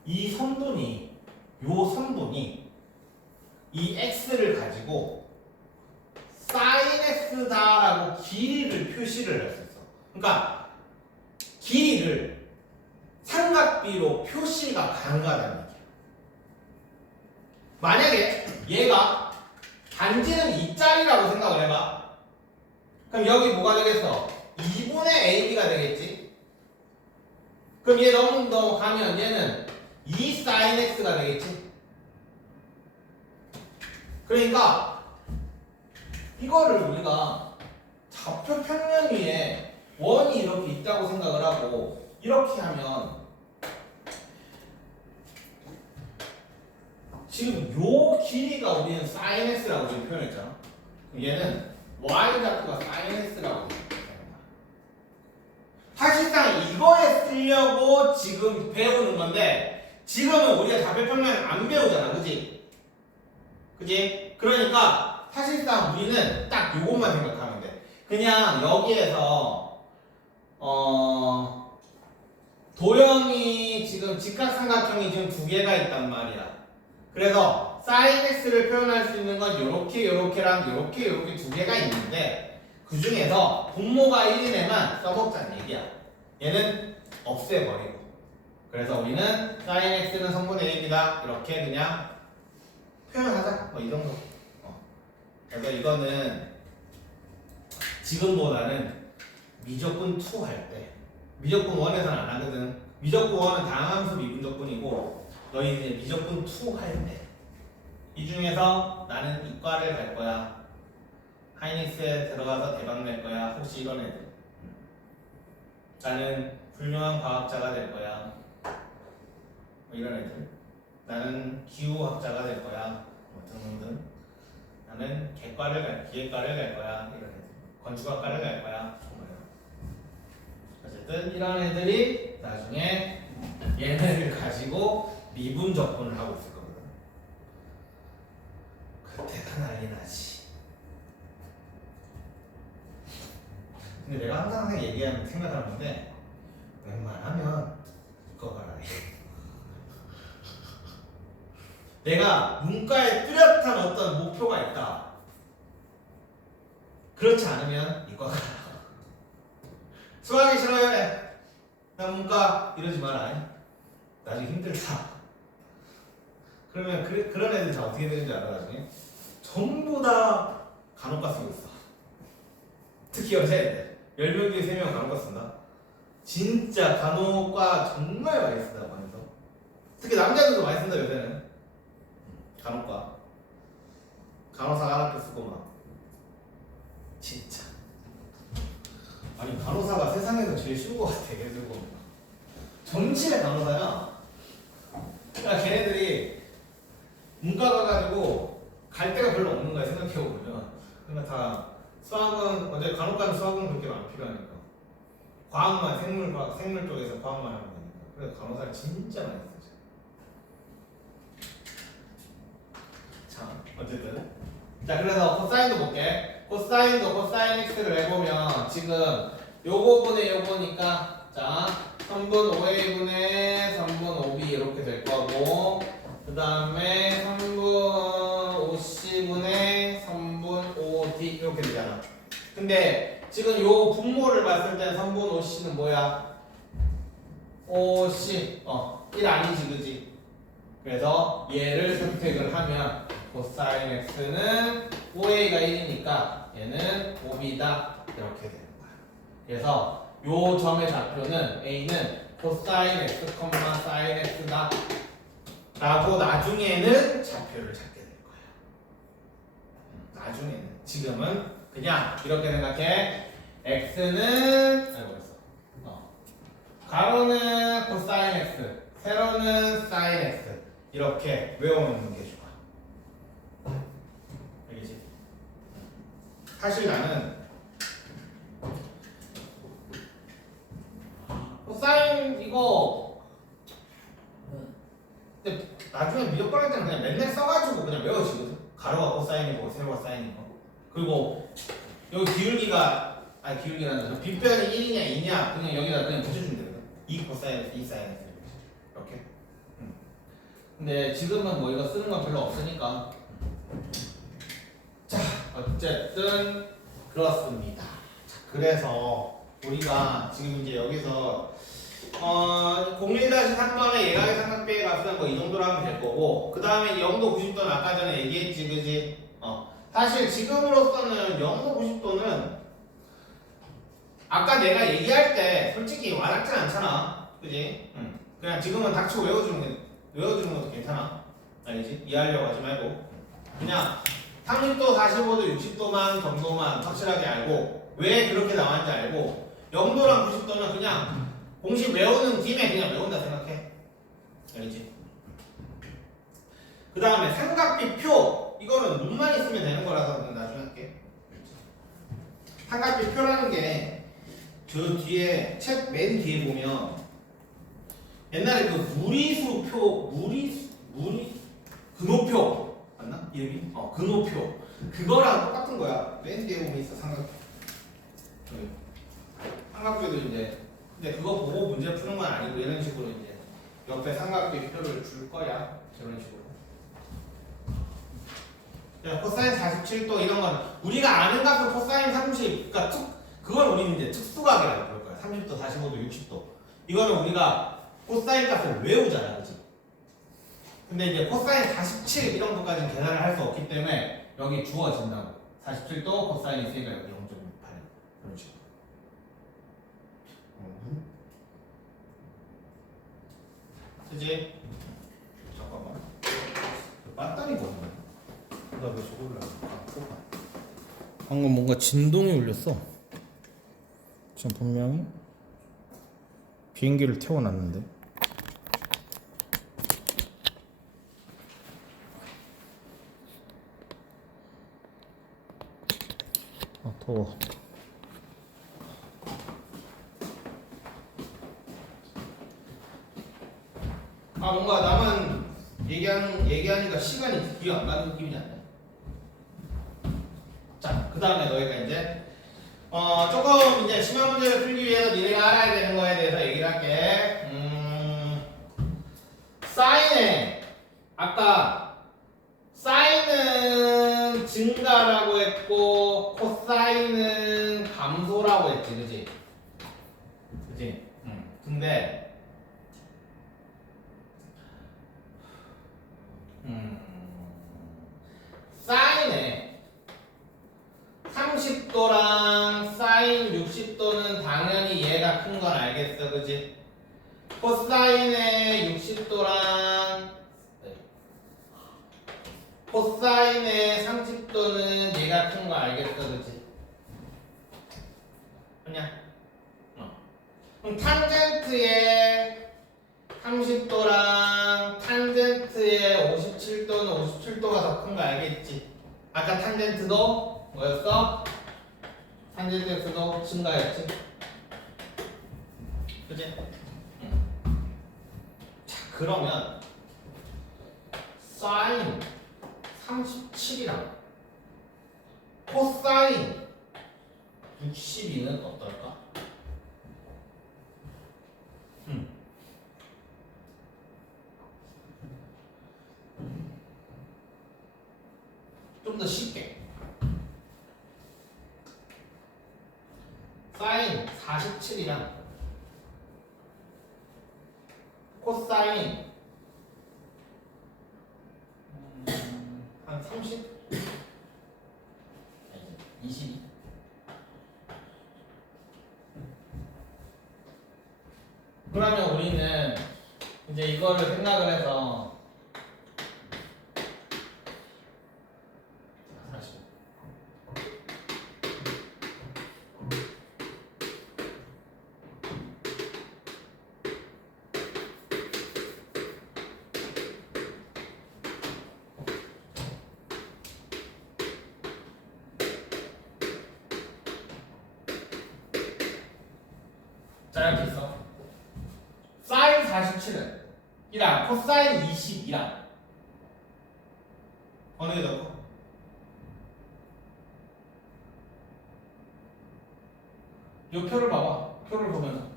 이 선분이 이 x를 가지고 sin x다라고 길이를 표시를 할 수 있어. 그러니까 길이를 삼각비로 표시가 가능하다는 얘기야. 만약에 얘가 반지름 2짜리라고 생각을 해봐. 그럼 여기 뭐가 되겠어? 2분의 ab가 되겠지? 그럼 얘 넘어가면 얘는 2 sin x가 되겠지? 그러니까 이거를 우리가 좌표 평면 위에 원이 이렇게 있다고 생각을 하고 이렇게 하면 지금 요 길이가 우리는 sin x라고 지금 표현했잖아. 그럼 얘는 y 좌표가 sin x라고 표현합니다. 사실상 이거에 쓰려고 지금 배우는 건데 지금은 우리가 좌표 평면을 안 배우잖아, 그지? 그지? 그러니까 사실상 우리는 딱 요것만 생각하면 돼. 그냥 여기에서 도형이 지금 직각삼각형이 지금 두 개가 있단 말이야. 그래서 sin x를 표현할 수 있는 건 요렇게랑 요렇게 두 개가 있는데 그 중에서 분모가 1인 애만 써먹자는 얘기야. 얘는 없애버리고. 그래서 우리는 sin x는 3분의 1이다 이렇게 그냥 표현하자. 뭐 이 정도. 그래서 이거는 지금보다는 미적분 2 할 때, 미적분 1에서는 안 하거든. 미적분 1은 다항함수 미분적분이고 너희 이제 미적분 2 할 때 이 중에서 나는 이과를 갈 거야, 하이닉스에 들어가서 대박 낼 거야, 혹시 이런 애들, 나는 훌륭한 과학자가 될 거야, 뭐 이런 애들, 나는 기후학자가 될 거야, 뭐 등등등, 나는 기계과를 갈 거야, 이런 애들, 건축학과를 갈 거야, 어쨌든 이런 애들이 나중에 얘네를 가지고 미분적분을 하고 있을 거거든. 그때가 난리 나지. 근데 내가 항상 얘기하면 생각하는 건데 웬만하면 이거 봐라. 내가 문과에 뚜렷한 어떤 목표가 있다. 그렇지 않으면 이거 가라. 수학이 싫어요. 나 문과 이러지 마라. 나중에 힘들다. 그러면 그런 애들 다 어떻게 되는지 알아? 나중에 전부 다 간호과 쓰고 있어. 특히 여자애들 10명 중에 3명 간호과 쓴다. 진짜 간호과 정말 많이 쓴다고 하면서, 특히 남자들도 많이 쓴다. 요새는 간호과 간호사 간학교 쓰고 막 진짜 아니 간호사가 세상에서 제일 쉬운 것 같아. 걔들 보면 전체 간호사야. 그러니까 걔네들이 문과 가가지고 갈 데가 별로 없는 거야. 생각해보면. 그러니까 다 수학은 어제 간호과는 수학은 그렇게 안 필요하니까 과학만 생물 쪽에서 과학만 하면 되니까. 그래서 간호사를 진짜 많이 쓰죠. 자 어쨌든 자 그래서 코사인도 볼게. 코사인도 코사인 x를 해보면 지금 요거분의 요거니까 자 3분 5a분의 3분 5b 이렇게 될 거고 그 다음에 3분 5c분의 3분 5d 이렇게 되잖아. 근데 지금 요 분모를 봤을 때 3분 5c는 뭐야? 5c 1 아니지 그지? 그래서 얘를 선택을 하면 코사인 x는 5a가 1이니까 얘는 5b다 이렇게 되는 거야. 그래서 요 점의 좌표는 a는 코사인 x, 사인 x다 라고 나중에는 좌표를 찾게 될 거야. 나중에는. 지금은 그냥 이렇게 생각해. x는 가로는 코사인 x, 세로는 사인 x 이렇게 외워놓는 게 좋아. 알겠지? 사실 나는 코사인 이거 근데 나중에 미적분할 때는 그냥 맨날 써가지고 그냥 외워지거든. 가로가 코사인이고 세로가 사인이고. 그리고 여기 기울기가 기울기라는 빗변이 1이냐 2냐 그냥 여기다 그냥 붙여주면 되거든. 2 코사인 2 사인 이렇게. 근데 지금은 뭐 이거 쓰는 건 별로 없으니까. 자 어쨌든 그렇습니다. 자, 그래서 우리가 지금 이제 여기서 01-3번의 예각의 삼각비의 값은 뭐 이 정도로 하면 될 거고 그 다음에 0도 90도는 아까 전에 얘기했지 그지? 사실 지금으로서는 0도 90도는 아까 내가 얘기할 때 솔직히 와닿진 않잖아 그지? 그냥 지금은 닥치고 외워주는 것도 괜찮아 알겠지? 이해하려고 하지 말고 그냥 30도, 45도, 60도만 정도만 확실하게 알고 왜 그렇게 나왔는지 알고 0도랑 90도는 그냥 공식 외우는 김에 그냥 외운다 생각해. 알겠지? 그 다음에 삼각비표 이거는 눈만 있으면 되는 거라서 그냥 나중에 할게. 삼각비표라는 게 저 뒤에 책 맨 뒤에 보면 옛날에 그 근호표 맞나? 이름이? 근호표 그거랑 똑같은 거야. 맨 뒤에 보면 있어 삼각표. 삼각표도 이제 근데 그거 보고 문제 푸는 건 아니고 이런 식으로 이제 옆에 삼각비표를 줄 거야. 이런 식으로. 야, 코사인 47도 이런 건 우리가 아는 값은 코사인 30. 그러니까 그걸 우리는 이제 특수각이라고 부를 거야. 30도, 45도, 60도. 이거는 우리가 코사인 값을 외우잖아, 그렇지? 근데 이제 코사인 47 이런 것까지는 계산을 할 수 없기 때문에 여기 주어진다고. 47도 코사인 있으니까 여기 0.68 이런 식으로. 그지? 잠깐만. 배터리 뭐냐? 나왜 저걸로 방금 뭔가 진동이 울렸어. 지금 분명히 비행기를 태워놨는데. 아 더워. 뭔가 나만 얘기하니까 시간이 뒤에 안 가는 느낌이 안 나. 자, 그 다음에 너희가 이제 조금 이제 심한 문제를 풀기 위해서 니네가 알아야 되는 거에 대해서 얘기를 할게. 사인에 아까 사인은 증가라고 했고 코사인은 감소라고 했지, 그지? 그지? 근데 사인에 30도랑 사인 60도는 당연히 얘가 큰 건 알겠어, 그지? 코사인의 60도랑 코사인의 30도는 얘가 큰 거 알겠어, 그지? 아니야? 그럼 탄젠트의 30도랑 탄젠트의 57도는 57도가 더 큰 거 알겠지? 아까 탄젠트도 뭐였어? 탄젠트도 증가였지? 그치? 자, 그러면 사인 37이랑 코사인 62는 어떨까? 좀 더 쉽게 사인 47이랑 코사인 한 30? 22? 그러면 우리는 이제 이거를 생각을 해서 45. 자, 이렇게 있어. 사인 47은 1랑 코사인 22랑 어느 게 더 커? 이 표를 봐봐. 표를 보면서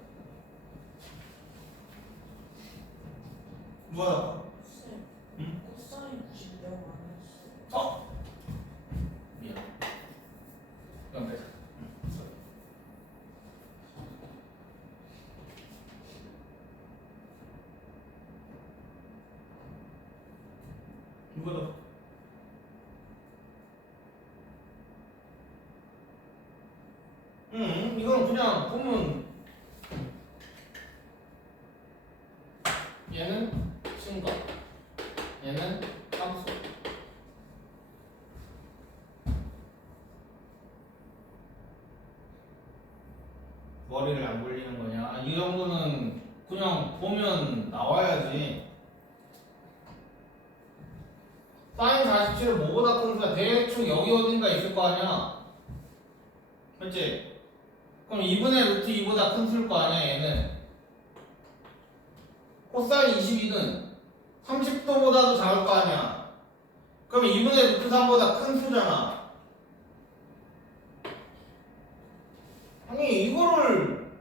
누가 더 커? 쌤, 응? 코사인 90이라고 안 했어. 어? 미안. 이건 빼자. 누가 더 커? 이건 그냥 보면 얘는 증거, 얘는 함수. 머리를 안 굴리는 거냐? 이 정도는 그냥 보면 나와야지. 사인 47은 뭐보다 큰 수야? 대충 여기 어딘가 있을 거 아니야? 그렇지? 그럼 2분의 루트 2보다 큰 수일 거 아니야 얘는. 코사인 22는 30도보다도 작을 거 아니야. 그럼 2분의 루트 3보다 큰 수잖아. 아니 이거를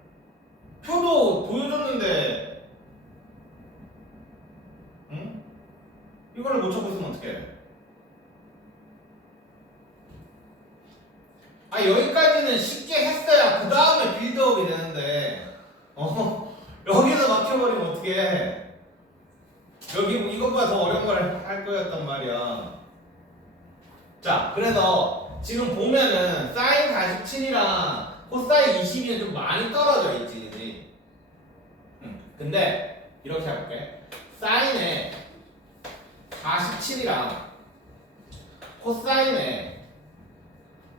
표도 보여줬는데 응? 이거를 못 찾고 있으면 어떡해? 아 여기까지는 쉽게 했어야 그 다음에 빌드업이 되는데 여기서 막혀버리면 어떡해? 여기 뭐 이것보다 더 어려운 걸 할 거였단 말이야. 자 그래서 지금 보면은 사인 47이랑 코사인 22는 좀 많이 떨어져 있지, 그지? 근데 이렇게 해볼게. 사인에 47이랑 코사인에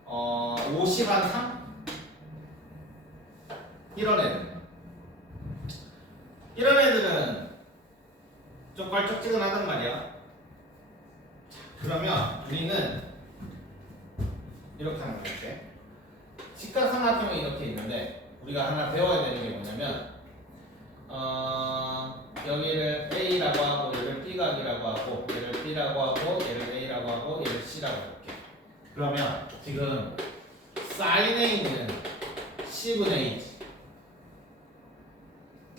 50 한 3? 이런 애들은 좀 껄쩍지근하단 말이야. 자, 그러면 우리는 이렇게 하는 거야. 직각삼각형이 이렇게 있는데 우리가 하나 배워야 되는 게 뭐냐면 여기를 A라고 하고 얘를 B각이라고 하고 얘를 B라고 하고 얘를 A라고 하고 얘를 C라고 할게. 그러면 지금 사인 A는 C분의 A지.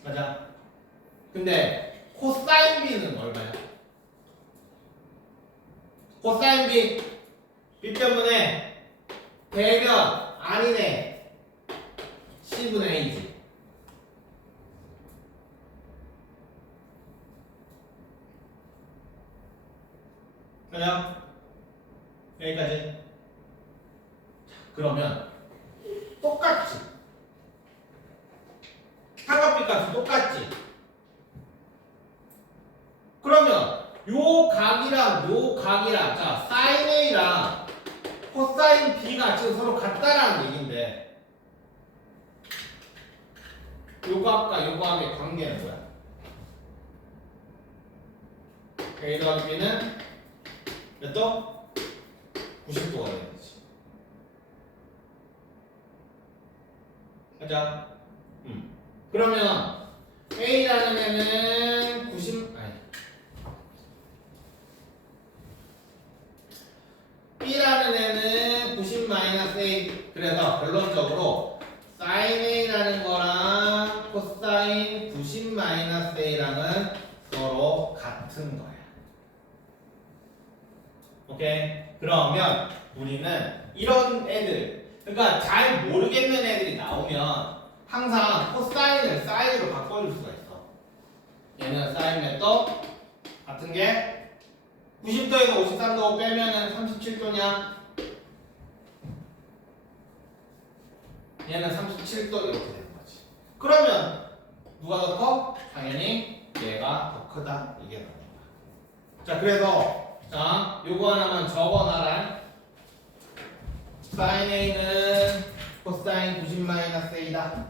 맞아? 근데 코사인 B는 얼마야? 코사인 B B 때문에 대변 아니네. C분의 A지. 그냥 여기까지. 그러면 똑같지. 삼각비 값이 똑같지. 그러면 요 각이랑 자 사인 A랑 코사인 B가 지금 서로 같다라는 얘기인데 요거 합과 요거 합의 관계는 뭐야? A 더하기 B는 몇 도? 90도가 되는 거지. 가자. 그러면 A라는 애는 90 아니 B라는 애는 90 마이너스 A. 그래서 결론적으로 sin A라는 거랑 코사인 90 마이너스 A랑은 서로 같은 거야. 오케이? 그러면 우리는 이런 애들, 그러니까 잘 모르겠는 애들이 나오면 항상 코사인을 사인으로 바꿔줄 수가 있어. 얘는 사인 몇 도? 같은 게 90도에서 53도 빼면은 37도냐? 얘는 37도 이렇게 되는 거지. 그러면 누가 더 커? 당연히 얘가 더 크다. 이게 나온 거야. 자, 그래서 자, 요거 하나만 적어놔라. sin A는 코사인 90 마이너스 A다.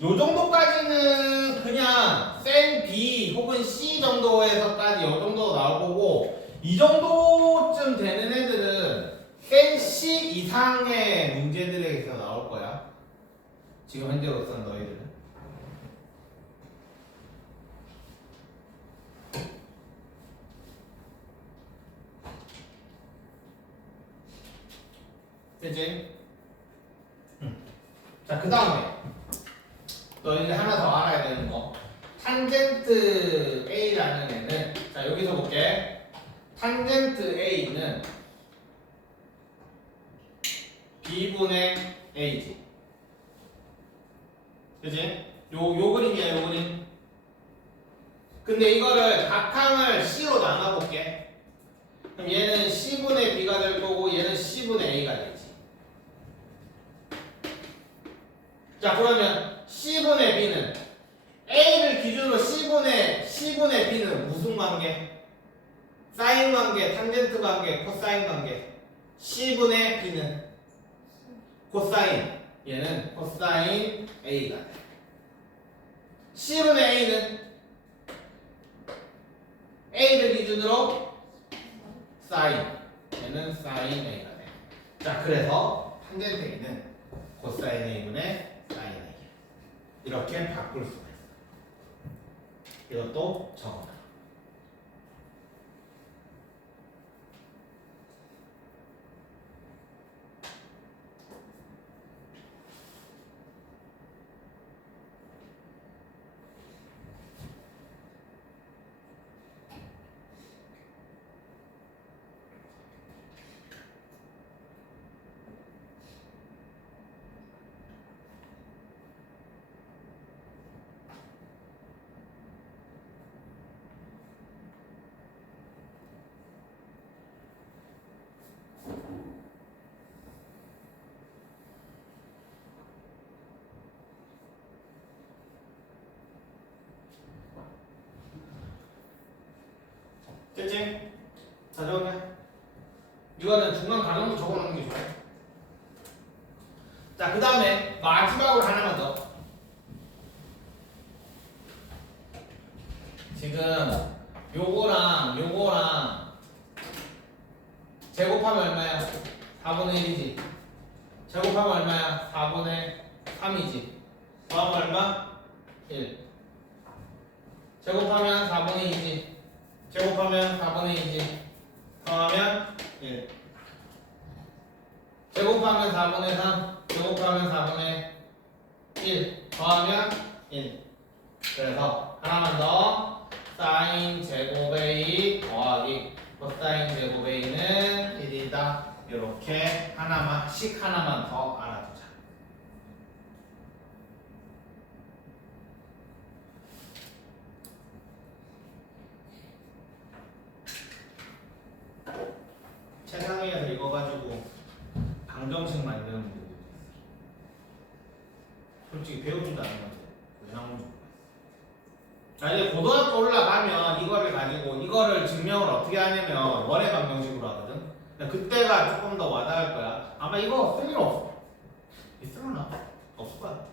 요 정도까지는 그냥 센 B 혹은 C 정도에서까지 요 정도 나올 거고, 이 정도쯤 되는 애들은 센 C 이상의 문제들에서 나올 거야. 지금 현재로서는 너희들은. 그치? 자, 그 다음에 너희들 하나 더 알아야 되는 거. 탄젠트 A라는 애는, 자, 여기서 볼게. 탄젠트 A는 B분의 A지. 그치? 요 그림이야, 요 그림. 근데 이거를 각항을 C로 나눠볼게. 그럼 얘는 C분의 B가 될 거고, 얘는 C분의 A가 되지. 자, 그러면 C분의 B는 A를 기준으로 C분의 B는 무슨 관계? 사인 관계, 탄젠트 관계, 코사인 관계. C분의 B는 코사인. 얘는 코사인 A가 돼. C분의 A는 A를 기준으로 사인. 얘는 사인 A가 돼. 자, 그래서 탄젠트 A는 코사인 A분의 사인 A. 이렇게 바꿀 수가 있어. 이것도 적어놔. 됐지? 자, 적었네. 이거는 중간 가정도 적어놓는 게 좋아요. 자, 그 다음에 마지막으로 하나만 더. 지금 요거랑 제곱하면 얼마야? 4분의 1이지. 제곱하면 얼마야? 4분의 3이지. 더하면 얼마? 1. 제곱하면 4분의 2지. 제곱하면 4분의 2지. 더하면 1. 제곱하면 4분의 3. 제곱하면 4분의 1. 더하면 1. 그래서 하나만 더. 사인 제곱 A 더하기 코사인 제곱 A는 1이다. 이렇게 하나씩 하나만 더 알아두자. 세상에서 이거 가지고 방정식 만드는 분들도 있어. 솔직히 배워준다는 건데 왜 나오는지 모르겠어. 자, 이제 고등학교 올라가면 이거를 가지고 이거를 증명을 어떻게 하냐면 원의 방정식으로 하거든. 그때가 조금 더 와닿을 거야. 아마 이거 쓸 일 없어. 있으려나? 없을 거야.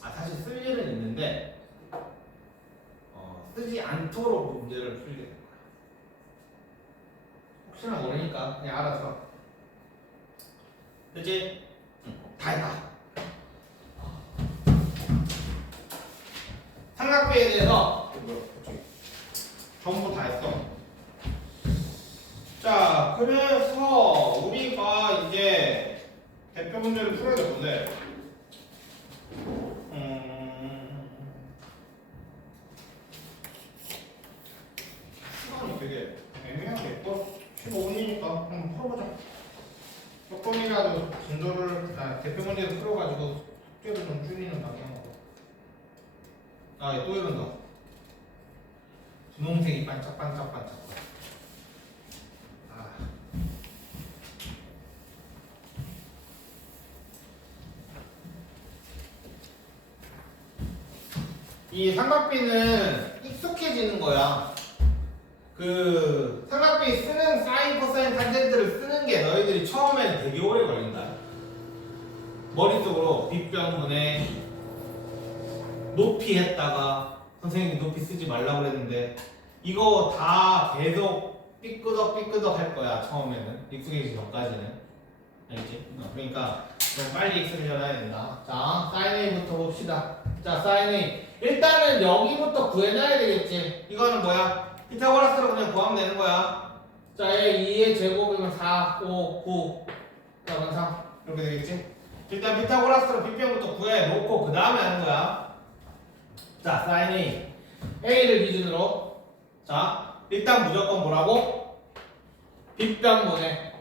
사실 쓸 일은 있는데 쓰지 않도록 문제를 풀게 될 거야. 혹시나 모르니까 그냥 알아서. 그치? 다 했다. 삼각비에 대해서 전부 다 했어. 자, 그래서 우리가 이제 대표 문제를 풀어야 될 건데, 시간이 되게 애매하게 15분이니까 한번 풀어보자. 조금이라도 진도를 대표 문제를 풀어가지고 숙제를 좀 줄이는 방향으로. 또 이런다. 분홍색이 반짝반짝반짝. 이 삼각비는 익숙해지는 거야. 그 삼각비 쓰는 사인, 코사인, 탄젠트를 쓰는 게 너희들이 처음에는 되게 오래 걸린다. 머릿속으로 빗변분의 높이 했다가 선생님이 높이 쓰지 말라고 그랬는데 이거 다 계속 삐끄덕 할 거야. 처음에는 익숙해지기 전까지는. 알겠지? 그러니까 좀 빨리 익숙해져야 된다. 자, 사인 A부터 봅시다. 자, 사인 A 일단은 여기부터 구해놔야 되겠지. 이거는 뭐야? 피타고라스로 그냥 구하면 되는 거야. 자, 2의 제곱이면 4, 5, 9 자, 3 이렇게 되겠지? 일단 피타고라스로 빗변부터 구해놓고 그 다음에 하는 거야. 자, 사인 A A를 기준으로 자, 일단 무조건 뭐라고? 빗변분의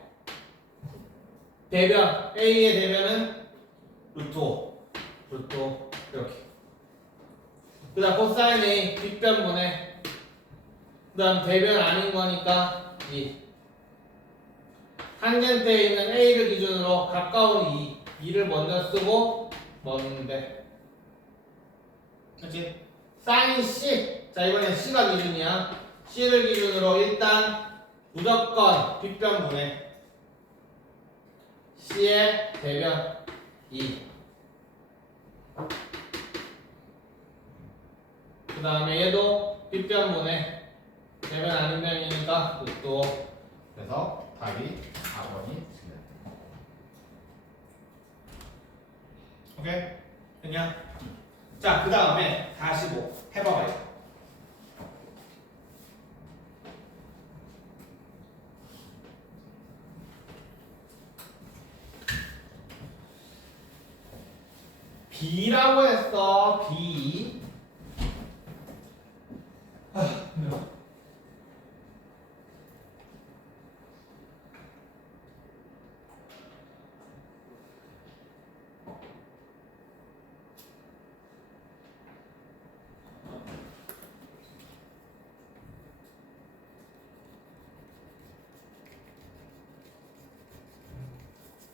대변 A의 대변은 루트 5 이렇게. 그 다음 코사인 A 빗변분의 그 다음 대변 아닌 거니까 2. 탄젠트에 있는 A를 기준으로 가까운 2를 먼저 쓰고 먼데. 그렇지? 사인 C. 자, 이번엔 C가 기준이야. C를 기준으로 일단 무조건 빗변분의 C의 대변 2. 그 다음에 얘도 빗변분의 대변 아닌 변이니까 또 그래서 답이 4번이 틀렸다. 오케이? 됐냐? 자, 그 다음에 45 해봐봐요. B라고 했어. B. 힘들어.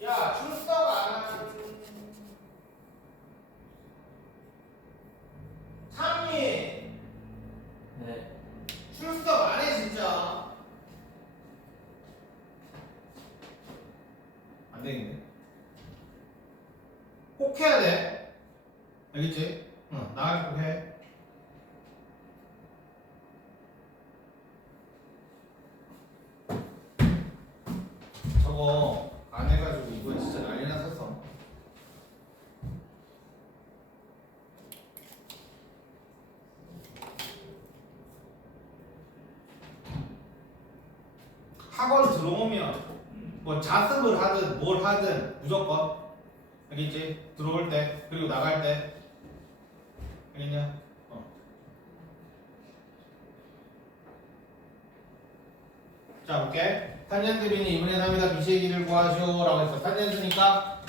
야, 출석 안 하는 상미. 네. 출석 안 해 진짜. 안 되겠네. 꼭 해야 돼. 알겠지? 응, 나가기 꼭 해. 저거 안 해가지고 이거 진짜 난리 났었어. 학원 들어오면 뭐 자습을 하든 뭘 하든 무조건 알겠지? 들어올 때 그리고 나갈 때 알겠냐? 자 볼게. 탄젠트 B는 2분의 3이다. BC의 길이를 구하시오라고 했어. 탄젠트니까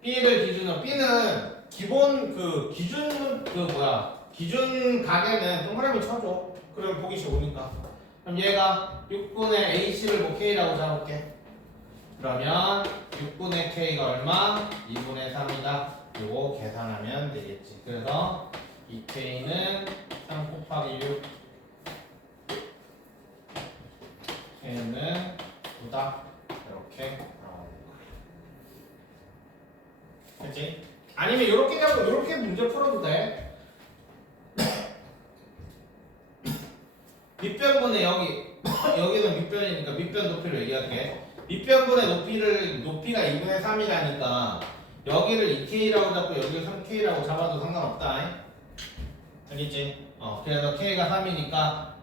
B를 기준으로 B는 기본 그 기준 기준 가게는 동그라미 쳐줘. 그러면 보기 좋으니까. 그럼 얘가 6분의 AC를 뭐 K라고 잡을게. 그러면 6분의 K가 얼마? 2분의 3이다. 요거 계산하면 되겠지. 그래서 2K는 3 곱하기 6 A는 9다. 이렇게 나오는 거야. 그치? 아니면 이렇게 잡고 이렇게 문제 풀어도 돼. 밑변분의 여기 여기는 밑변이니까 밑변 높이를 얘기할게. 밑변분의 높이가 2분의 3이라니까 여기를 2K라고 잡고 여기를 3K라고 잡아도 상관없다. 알겠지? 그래서 K가 3이니까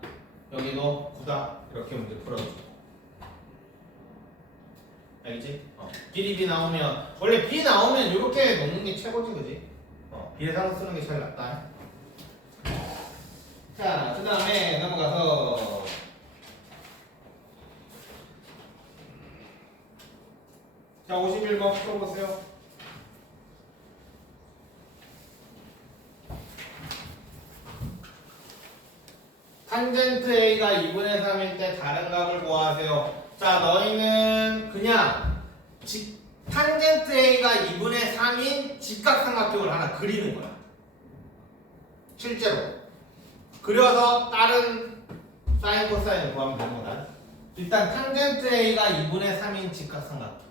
여기도 9다. 이렇게 문제 풀어주고. 알겠지? 길이 B 나오면 원래 B 나오면 이렇게 놓는 게 최고지, 그지? 비례상수 쓰는 게 제일 낫다. 자, 그 다음에 넘어가서 자, 51번 풀어보세요. 탄젠트 A가 2분의 3일 때 다른 값을 구하세요. 자, 너희는 그냥 탄젠트 A가 2분의 3인 직각삼각형을 하나 그리는 거야. 실제로. 그려서 다른 사인 코사인을 구하면 되는 거다. 일단 탄젠트 A가 2분의 3인 직각삼각형.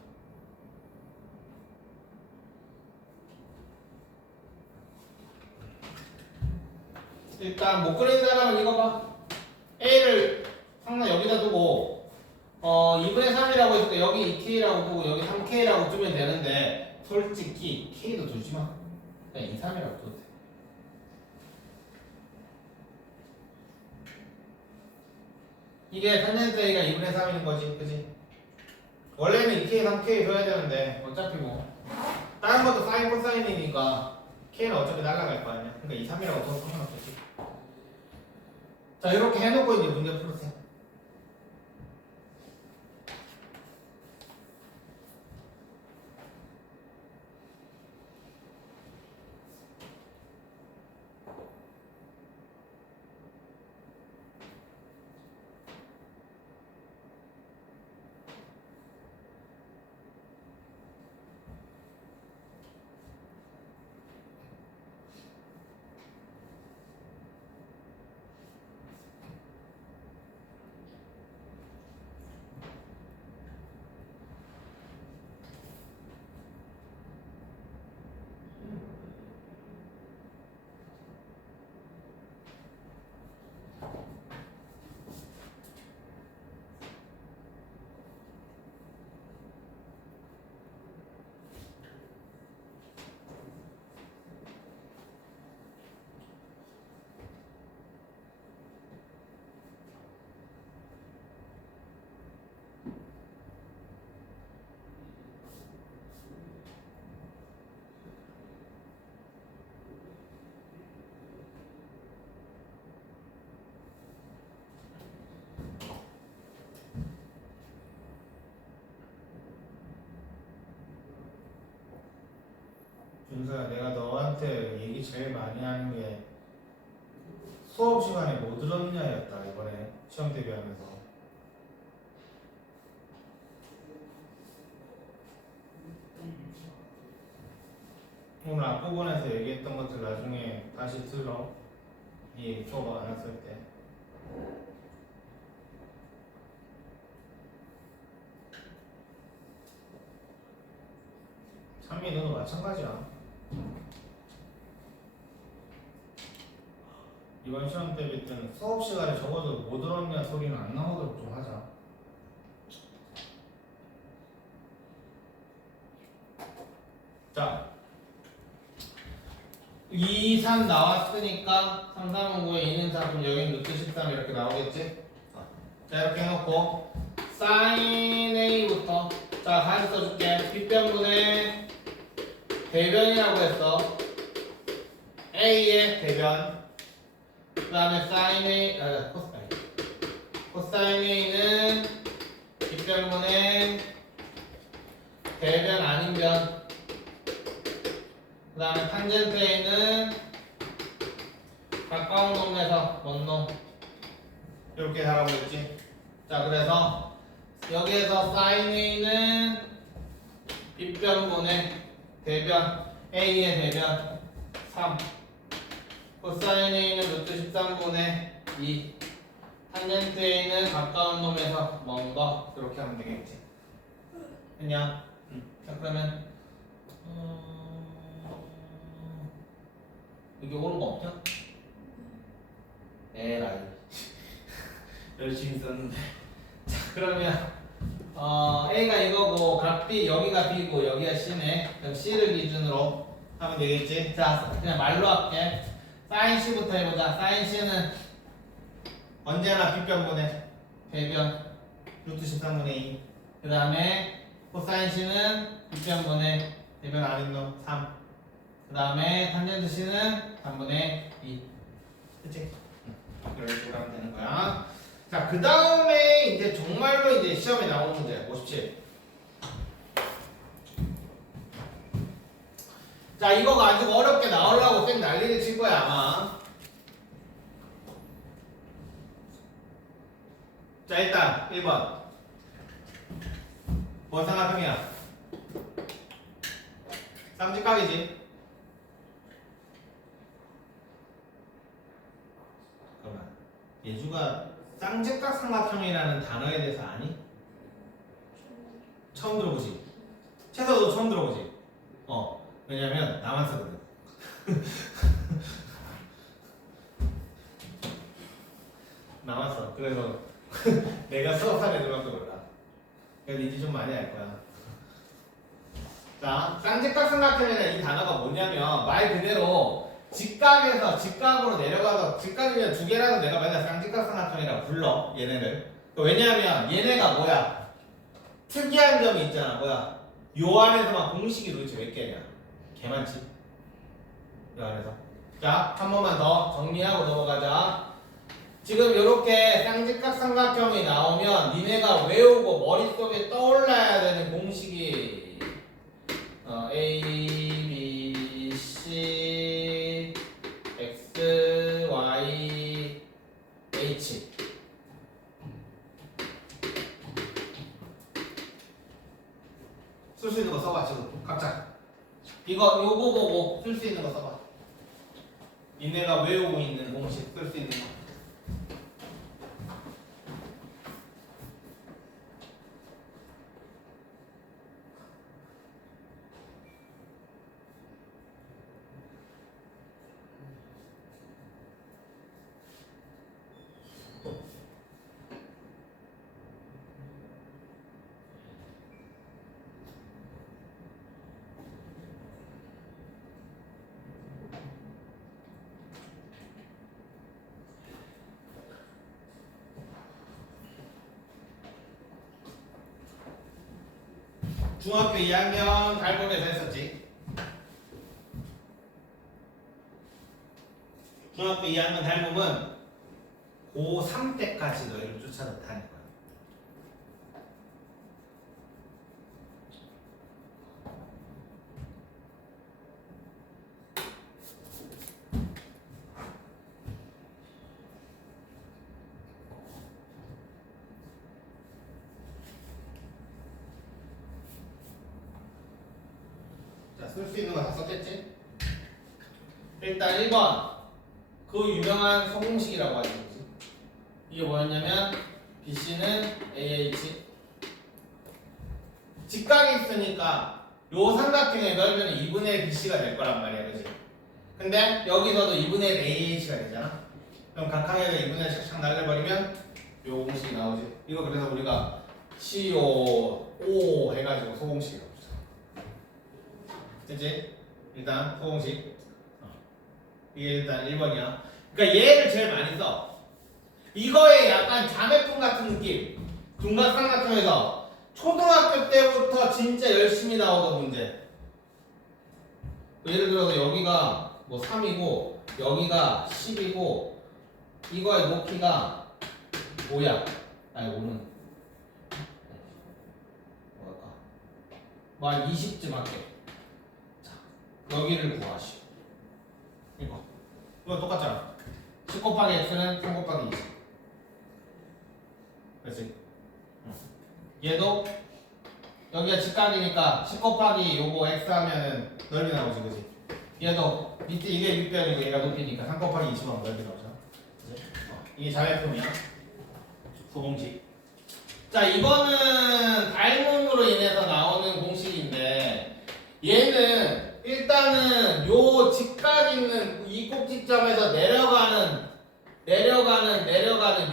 일단 못 그리는 사람은 이거 봐. A를 항상 여기다 두고 2분의 3이라고 했을 때 여기 2K라고 보고 여기 3K라고 두면 되는데 솔직히 K도 두지 마. 그냥 2, 3이라고 둬도 돼. 이게 탄젠트 A가 2분의 3인 거지, 그지? 원래는 2K, 3K 줘야 되는데 어차피 뭐 다른 것도 사인 코사인이니까 K는 어차피 날라갈 거 아니야. 그러니까 2, 3이라고 둬도 상관없겠지. 자, 이렇게 해놓고 이제 문제 풀으세요. 준서야, 내가 너한테 얘기 제일 많이 하는 게 수업 시간에 뭐 들었냐였다. 이번에 시험 대비하면서. 오늘 앞부분에서 얘기했던 것들 나중에 다시 들어. 이 수업 안 했을 때. 찬미, 너도 마찬가지야. 이번 시험 대비 때는 수업 시간에 적어도 뭐 들었냐 소리는 안 나오도록 좀 하자. 자, 2, 3 나왔으니까 3, 3은 9에 2는 4, 그럼 여기는 루트 13 이렇게 나오겠지? 자, 이렇게 해놓고 sin A부터 자, 다시 써줄게. 뒷변분의 대변이라고 했어. A의 대변. 그 다음에 sin A, 코사인 A는 뒷변분의 대변 아닌 변. 그 다음에 탄젠트 A는 가까운 놈에서 먼 놈. 이렇게 하라고 했지. 자, 그래서 여기에서 sin A는 뒷변분의 대변 A의 대변 3, 코사인 A는 루트 13분의 2, 탄젠트 A는 가까운 놈에서 먼 거 그렇게 하면 되겠지. 됐냐? 자 그러면 여기 오른 거 없죠? 에라이 열심히 썼는데. 자 그러면 A가 이거고 각 B 여기가 B고 여기가 C네. 그럼 C를 기준으로 하면 되겠지. 자 그냥 말로 할게. 사인 C부터 해보자. 사인 C는 언제나 B변분의 대변 루트 13분의 2. 그 다음에 코사인 C는 B변분의 대변 아닌 놈 3. 그 다음에 탄젠트 C는 3분의 2. 그치? 이런 식으로 하면 되는 거야. 자, 그 다음에 이제 정말로 이제 시험에 나오는 문제 57. 자, 이거 가지고 어렵게 나오려고 쌤 난리를 칠 거야 아마. 자, 일단 1번 뭔 삼각형이야? 쌍짓각이지. 잠깐만, 예주가 쌍짓각 삼각형이라는 단어에 대해서 아니? 처음 들어보지? 채서도 처음 들어보지? 왜냐면 나만 쓰거든. 나만 써. 그래서 내가 수업한 애들밖에 몰라. 그래서 이제 좀 많이 알 거야. 자, 쌍짓각 삼각형이라는 이 단어가 뭐냐면 말 그대로 직각에서 직각으로 내려가서, 직각이면 두 개라도 내가 맨날 쌍짓각 삼각형이라고 불러 얘네를. 왜냐하면 얘네가 뭐야? 특이한 점이 있잖아. 뭐야? 요 안에서만 공식이 도대체 몇 개냐? 개 많지? 요 안에서. 자, 한 번만 더 정리하고 넘어가자. 지금 이렇게 쌍짓각 삼각형이 나오면 니네가 외우고 머릿속에 떠올라야 되는 공식이 A, B, C, X, Y, H. 쓸 수 있는 거 써봐 지금 각자. 요거 보고 쓸 수 있는 거 써봐. 니네가 외우고 있는 공식 쓸 수 있는 거. 중학교 2학년 달고에서 했었지. 중학교 2학년 달고은 고3 때까지 너희를 쫓아다닐 거야. 쓸 수 있는 거 다 썼겠지? 일단 1번 그 유명한 소공식이라고 하는 거지. 이게 뭐였냐면 BC는 AH. 직각이 있으니까 요 삼각형의 넓이는 2분의 1 BC가 될 거란 말이야, 그지? 근데 여기서도 2분의 1 AH가 되잖아. 그럼 각항에서 2분의 1 착착 날려버리면 요 공식이 나오지. 이거 그래서 우리가 CO5 해가지고 소공식이라고. 그치? 일단 소공식 이게 일단 1번이야. 그러니까 얘를 제일 많이 써. 이거에 약간 자매품 같은 느낌. 둔각삼각형에서 초등학교 때부터 진짜 열심히 나오던 문제. 예를 들어서 여기가 뭐 3이고 여기가 10이고 이거의 높이가 뭐야? 아니 5는 뭐랄까 뭐 한 20쯤 할게. 여기를 구하시오. 이거 똑같잖아. 10 곱하기 x는 3 곱하기 20. 그렇지? 얘도 여기가 직각이니까 10 곱하기 요거 x 하면은 넓이 나오지, 그지? 얘도 밑에 이게 윗변이고 얘가 높이니까 3 곱하기 20하면 넓이 나오잖아. 그치? 이게 자매품이야. 그 공식. 자, 이거는 닮음으로 인해서 나오는 공식인데 얘는 일단은 요 직각 있는 이 꼭지점에서 내려가는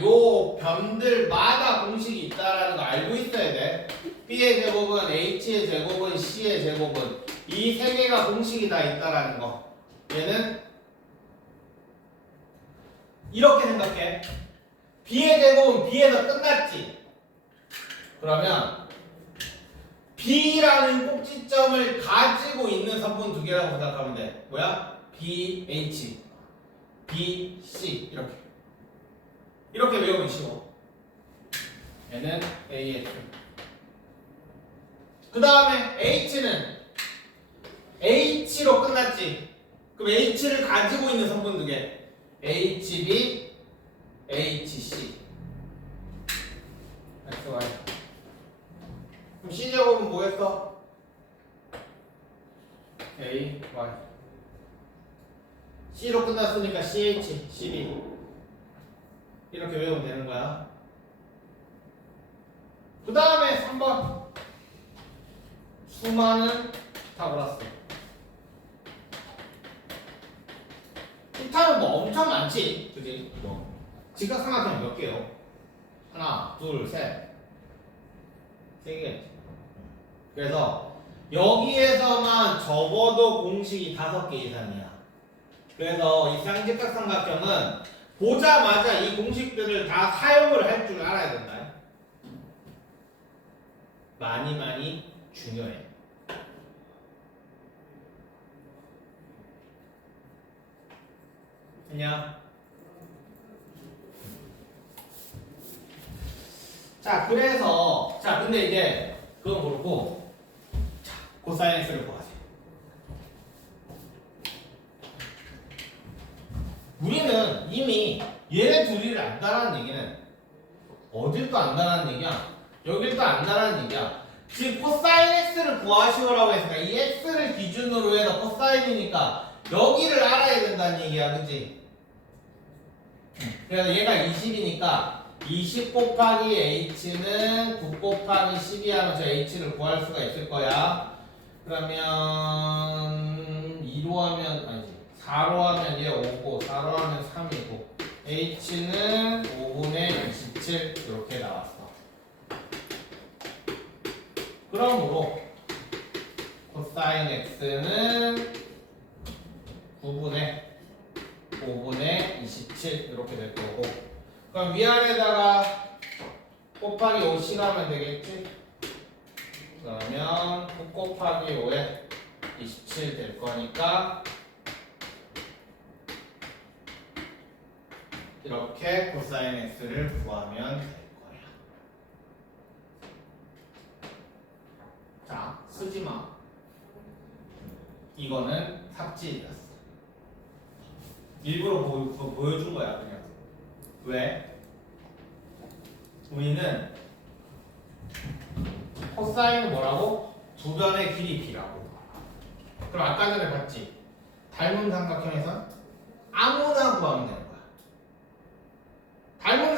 요 변들마다 공식이 있다라는 거 알고 있어야 돼. B의 제곱은 H의 제곱은 C의 제곱은 이 세 개가 공식이 다 있다라는 거. 얘는 이렇게 생각해. B의 제곱은 B에서 끝났지. 그러면 B라는 꼭지점을 가지고 있는 선분 두 개라고 생각하면 돼. 뭐야? B, H, B, C 이렇게 외우면 쉬워. 얘는 AS. 그 다음에 H는 H로 끝났지. 그럼 H를 가지고 있는 성분 두 개. HB, HC. XY. 그럼 C제곱은 뭐겠어? A, Y. C로 끝났으니까 CH, CB. 이렇게 외우면 되는 거야. 그 다음에 3번. 수많은 피타고라스. 피타는 뭐 엄청 많지, 그지? 뭐 직각삼각형 몇 개요? 하나, 둘, 셋, 세 개. 그래서 여기에서만 적어도 공식이 5개 이상이야. 그래서 이 쌍직각삼각형은 보자마자 이 공식들을 다 사용을 할 줄 알아야 된다. 많이 중요해. 됐냐? 자, 그래서 근데 이제 그건 그렇고, 자, 코사인스를 보아세요. 우리는 이미 얘네 둘이를 안다라는 얘기는 어딜 또 안다라는 얘기야? 여길 또 안다라는 얘기야. 지금 코사인 x를 구하시오라고 했으니까 이 x를 기준으로 해서 코사인이니까 여기를 알아야 된다는 얘기야, 그치? 그래서 얘가 20이니까 20 곱하기 h는 9 곱하기 12 하면서 h를 구할 수가 있을 거야. 그러면 2로 하면 아니지 4로 하면 얘 5고 4로 하면 3이고 h는 5분의 27 이렇게 나왔어. 그러므로 코사인 x는 9분의 5분의 27 이렇게 될 거고, 그럼 위아래다가 곱하기 5씩 하면 되겠지? 그러면 9 곱하기 5에 27 될 거니까 이렇게 코사인 x를 구하면 될 거야. 자, 쓰지마. 이거는 삭제이었어. 일부러 보여준 거야, 그냥. 왜? 우리는 코사인은 뭐라고? 두 변의 길이 b라고. 그럼 아까 전에 봤지? 닮은 삼각형에선 아무나 구하면 되는 거야. 닮은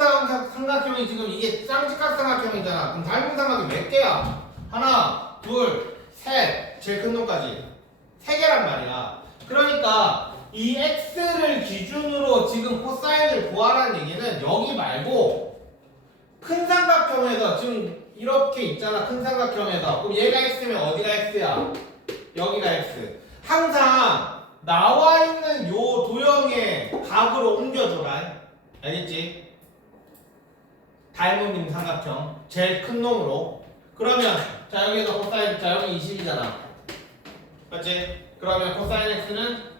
삼각형이 지금 이게 쌍직각 삼각형이잖아. 그럼 닮은 삼각형이 몇 개야? 하나, 둘, 셋, 제일 큰 놈까지 3개란 말이야. 그러니까 이 x를 기준으로 지금 코사인을 구하라는 얘기는 여기 말고 큰 삼각형에서 지금 이렇게 있잖아. 큰 삼각형에서 그럼 얘가 x면 어디가 x야? 여기가 x. 항상 나와 있는 요 도형의 각으로 옮겨줘라. 알겠지? 닮은 있는 삼각형 제일 큰 놈으로. 그러면 자 여기서 코사인, 자 여기 20이잖아. 맞지? 그러면 코사인 x는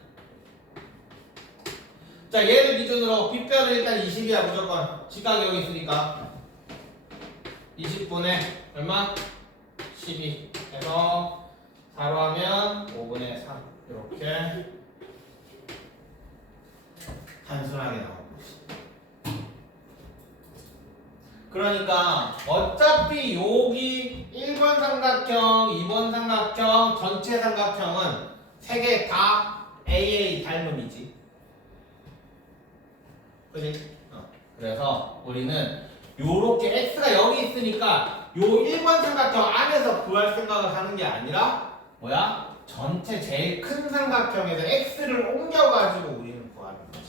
자 얘를 기준으로 빗변은 일단 20이야 무조건. 직각이 여기 있으니까 20분의 얼마? 12 해서 4로 하면 5분의 3 이렇게 단순하게 나오고 있어. 그러니까 어차피 여기 1번 삼각형, 2번 삼각형, 전체 삼각형은 3개 다 AA 닮음이지. 그지? 그래서 우리는 요렇게 x가 여기 있으니까 요 1번 삼각형 안에서 구할 생각을 하는 게 아니라 뭐야? 전체 제일 큰 삼각형에서 x를 옮겨가지고 우리는 구하는 거지.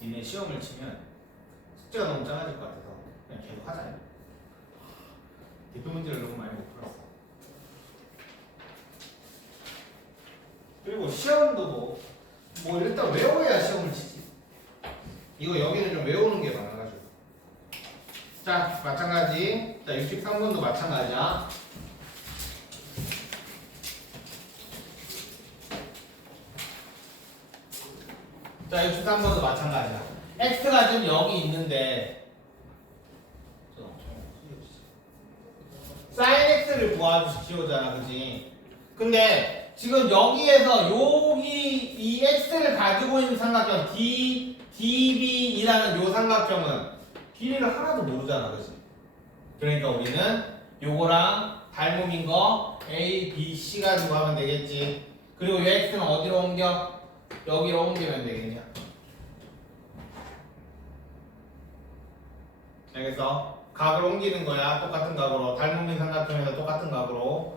니네 시험을 치면 숙제가 너무 작아질 것 같아서 그냥 계속 하자. 대표 문제를 너무 많이 못 풀었어. 그리고 시험도 뭐 일단 외워야 시험을 치지. 이거 여기는 좀 외우는 게 많아가지고. 자, 마찬가지. 자, 63번도 마찬가지야. 자, 63번도 마찬가지야. x가 지금 여기 있는데 sin x를 구하시오잖아, 그지? 근데 지금 여기에서 여기 이 x를 가지고 있는 삼각형 DB이라는 요 삼각형은 길이를 하나도 모르잖아, 그지? 그러니까 우리는 요거랑 닮음인 거 A, B, C 가지고 하면 되겠지. 그리고 이 x는 어디로 옮겨? 여기로 옮기면 되겠냐? 알겠어? 각을 옮기는 거야. 똑같은 각으로. 닮은 삼각형에서 똑같은 각으로.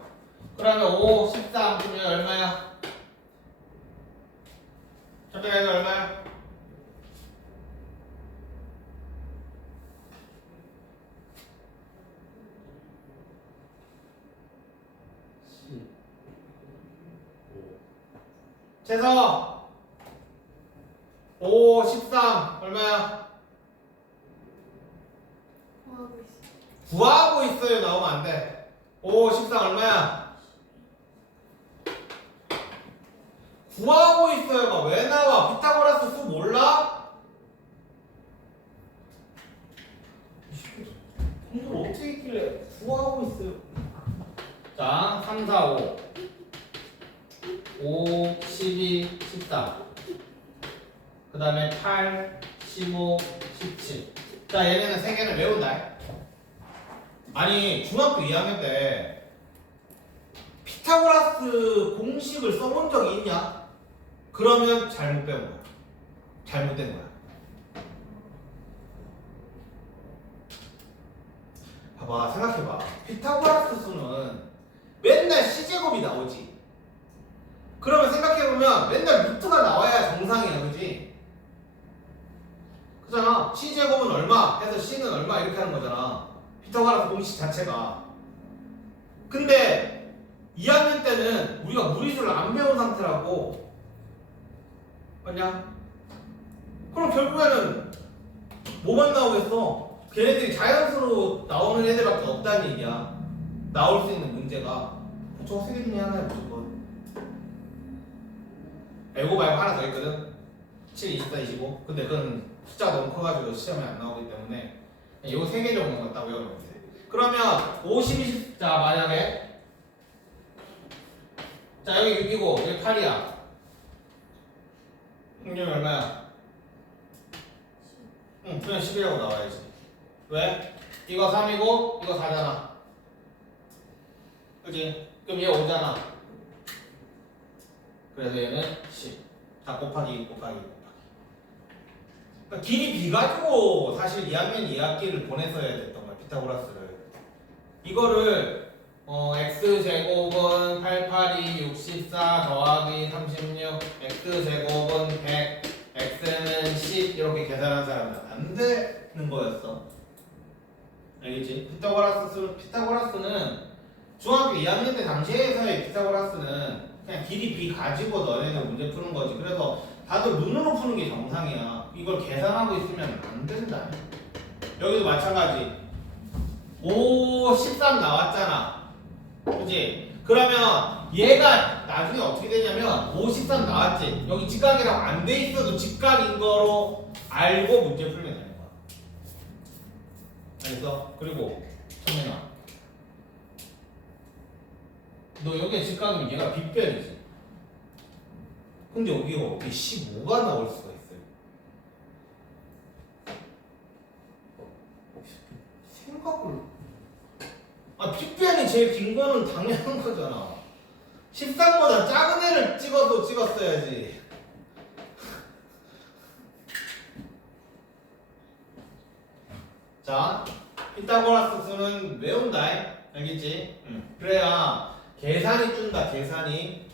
그러면 5, 13 그러면 얼마야? 잠깐만, 이거 얼마야? 10. 재서 5, 13 얼마야? 구하고 있어. 구하고 있어요. 나오면 안 돼. 5, 13 얼마야? 구하고 있어요가 왜 나와? 피타고라스 수 몰라? 이걸 어떻게 있길래 구하고 있어요? 자, 3, 4, 5 5, 12, 14 그 다음에 8, 15, 17 자, 얘네는 세 개를 외운다. 아니, 중학교 2학년 때 피타고라스 공식을 써본 적이 있냐? 그러면 잘못 배운 거야. 잘못된 거야. 봐봐, 생각해봐. 피타고라스 수는 맨날 C제곱이 나오지. 그러면 생각해보면 맨날 루트가 나와야 정상이야, 그지? 그잖아. C제곱은 얼마 해서 C는 얼마 이렇게 하는 거잖아. 피타고라스 공식 자체가. 근데 2학년 때는 우리가 무리수를 안 배운 상태라고. 맞냐? 그럼 결국에는 뭐만 나오겠어? 걔네들이 자연수로 나오는 애들밖에 없다는 얘기야. 나올 수 있는 문제가 저거 세 개 중에 하나야 무조건. 이거 말고 하나 더 있거든. 7, 24, 25. 근데 그건 숫자가 너무 커가지고 시험에 안 나오기 때문에 요 세 개 정도만 딱 외워놓으면 돼. 그러면 50, 20, 자 만약에 자 여기 6이고 여기 8이야. 평균이 얼마야? 응, 그냥 10이라고 나와야지. 왜? 이거 3이고 이거 4잖아. 그치? 그럼 얘 5잖아. 그래서 얘는 10. 다 곱하기 곱하기. 그러니까 길이 B 가지고 사실 2학년 2학기를 보냈어야 됐던 거야. 피타고라스를. 이거를 x제곱은 882 64 더하기 36 x제곱은 100 x는 10 이렇게 계산한 사람은 안 되는 거였어. 알겠지? 피타고라스는 중학교 2학년 때 당시에서의 피타고라스는 그냥 길이 B 가지고 너네들 문제 푸는 거지. 그래서 다들 눈으로 푸는 게 정상이야. 이걸 계산하고 있으면 안 된다. 여기도 마찬가지. 5, 13 나왔잖아. 그치? 그러면 얘가 나중에 어떻게 되냐면 5, 13 나왔지? 여기 직각이라고 안 돼 있어도 직각인 거로 알고 문제 풀면 되는 거야. 알겠어? 그리고 정민아, 너 여기에 직각이면 얘가 빗변이지. 근데 여기가 어떻게 15가 나올 수가 있어요? 이거는 당연한 거잖아. 13보다 작은 애를 찍었어야지. 자, 피타고라스 수는 외운다. 알겠지? 그래야 계산이 준다. 계산이.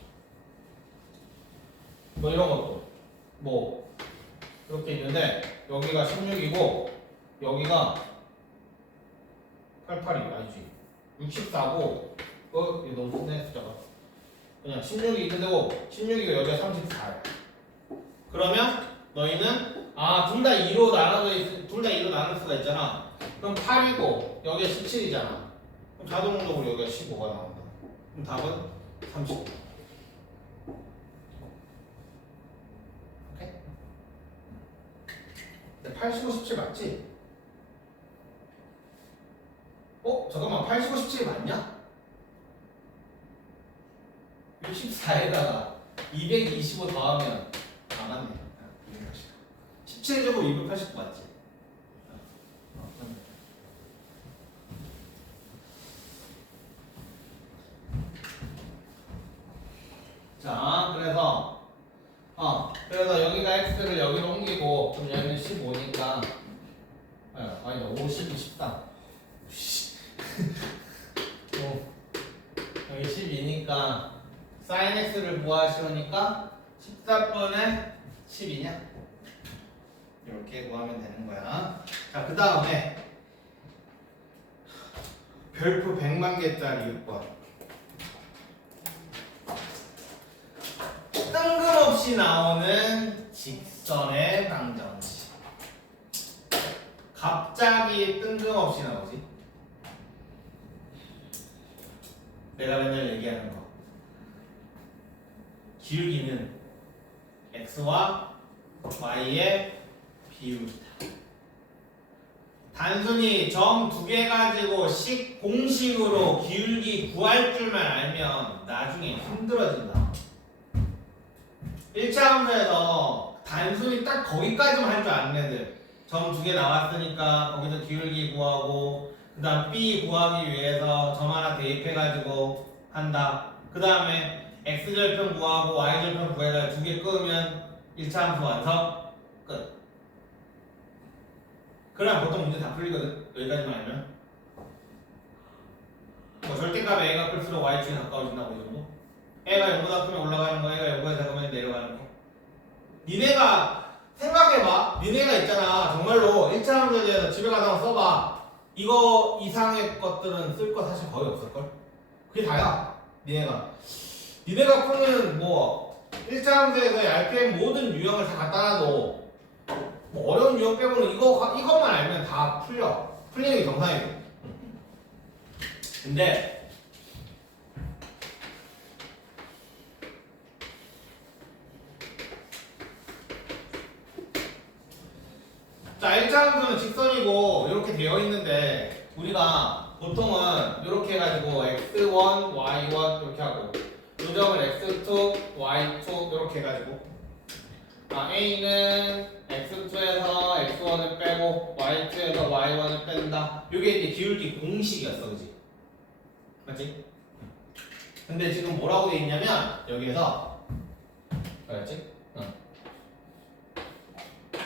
뭐 이런 것도. 뭐 이렇게 있는데 여기가 16이고 여기가 88이 아니지. 64고 이거 너무 좋네 숫자가. 그냥 16이 있는데고 16이고 여기가 34야. 그러면 너희는 둘 다 2로 둘 다 2로 나눌 수가 있잖아. 그럼 8이고 여기가 17이잖아. 그럼 자동적으로 여기가 15가 나온다. 그럼 답은 35. 오케이? 근데 85, 17 맞지? 잠깐만 85, 17 맞냐? 64에다가 225 더하면 맞네. 17제곱 289 맞지? 자, 그래서 여기가 x를 여기로 옮기고 그럼 여기는 15니까 아니다 50이 13 여기 12니까 sin x를 구하시오니까 14분의 12냐? 이렇게 구하면 되는 거야. 자, 그 다음에 별표 100만 개짜리 6번. 뜬금없이 나오는 직선의 방정식. 갑자기 뜬금없이 나오지. 내가 맨날 얘기하는 거. 기울기는 x와 y의 비율이다. 단순히 점 두 개 가지고 공식으로 기울기 구할 줄만 알면 나중에 힘들어진다. 1차 함수에서 단순히 딱 거기까지만 할 줄 아는 애들 점 두 개 나왔으니까 거기서 기울기 구하고 그 다음 b 구하기 위해서 점 하나 대입해가지고 한다. 그 다음에 x절편 구하고 y절편 구해서 두 개 끄면 1차 함수 완성 끝. 그럼 보통 문제 다 풀리거든. 여기까지만 알면 뭐 절대값에 a가 클수록 y축에 가까워진다고 이 정도. a가 0보다 크면 올라가는 거, a가 0보다 작으면 내려가는 거. 니네가 생각해봐. 니네가 있잖아. 정말로 1차 함수에 대해서 집에 가서 한번 써봐. 이거 이상의 것들은 쓸 거 사실 거의 없을걸? 그게 다야. 니네가 풀면 뭐 1차 함수에서의 RPM 모든 유형을 다 갖다 놔도 뭐 어려운 유형 빼고는 이것만 알면 다 풀려. 풀리는 게 정상이고. 근데 자, 1차 함수는 직선이고 이렇게 되어 있는데 우리가 보통은 이렇게 해가지고 x1, y1 이렇게 하고 요점을 x2, y2 이렇게 해가지고 A는 x2에서 x1을 빼고 y2에서 y1을 뺀다. 이게 이제 기울기 공식이었어, 그지? 맞지? 근데 지금 뭐라고 돼 있냐면 여기에서 알았지?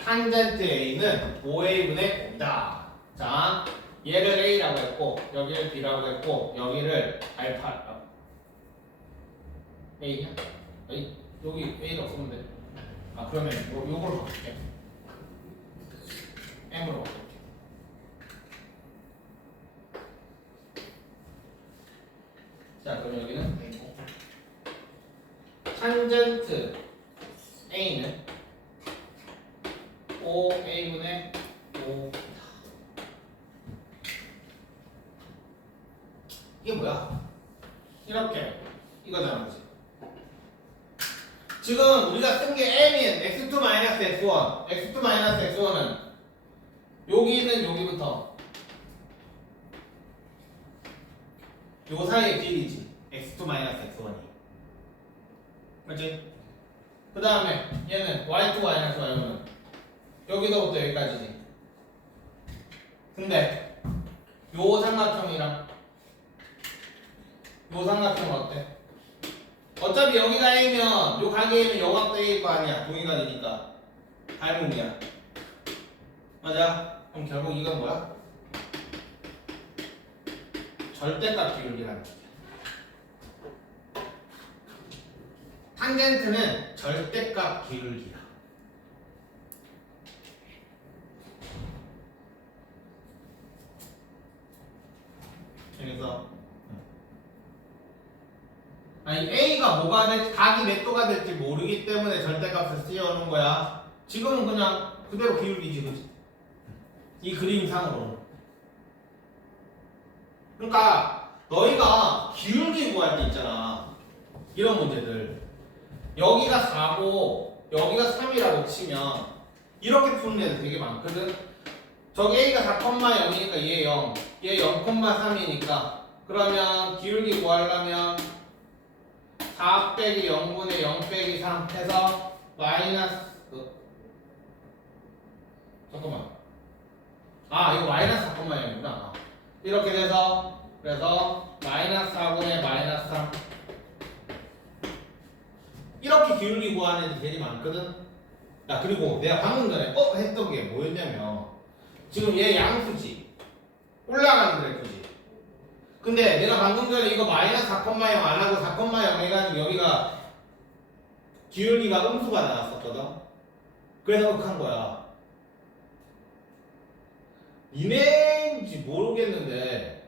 탄젠트 A는 5A분의 5다. 자, 얘를 A라고 했고 여기를 B라고 했고 여기를 알파 A냐? A? 여기 A가 없으면 돼. 그러면 요걸로 바꿀게. M으로 바꿀게. 자, 그럼 여기는 A고 탄젠트 A는 5A분의 5. 이게 뭐야? 이렇게 이거잖아, 그치? 지금 우리가 쓴 게 M인 x2-x1 x2-x1은 여기는 여기부터 요 사이의 길이지. x2-x1이 그치? 그 다음에 얘는 y2-y1은 여기서부터 여기까지지. 근데 요 삼각형이랑 요 삼각형 어때? 어차피 여기가 A면 요 각이 A면 요 각도 A일 거 아니야. 동의각이니까. 닮음이야. 맞아? 그럼 결국 이건 뭐야? 절대값 기울기라는 거야. 탄젠트는 절대값 기울기야. 그래서 아니 A가 뭐가 될지 각이 몇 도가 될지 모르기 때문에 절대값을 씌워놓은 거야. 지금은 그냥 그대로 기울기지, 그치? 이 그림상으로는. 그러니까 너희가 기울기 구할 때 있잖아. 이런 문제들. 여기가 4고 여기가 3이라고 치면 이렇게 푸는 애들 되게 많거든. 저기 A가 4,0이니까 얘 0, 얘 0,3이니까 그러면 기울기 구하려면 4 빼기 0분의 0 빼기 3 해서 마이너스 잠깐만. 아 이거 마이너스 4,0이구나. 이렇게 돼서 그래서 마이너스 4분의 마이너스 3 이렇게 기울기 구하는 애들이 되게 많거든. 야 그리고 내가 방금 전에 했던 게 뭐였냐면 지금 얘 양수지 올라가는 그래프지. 근데 내가 방금 전에 이거 마이너스 4,0 안 하고 4,0 해가지고 여기가 기울기가 음수가 나왔었거든. 그래서 흑한 거야. 니네인지 모르겠는데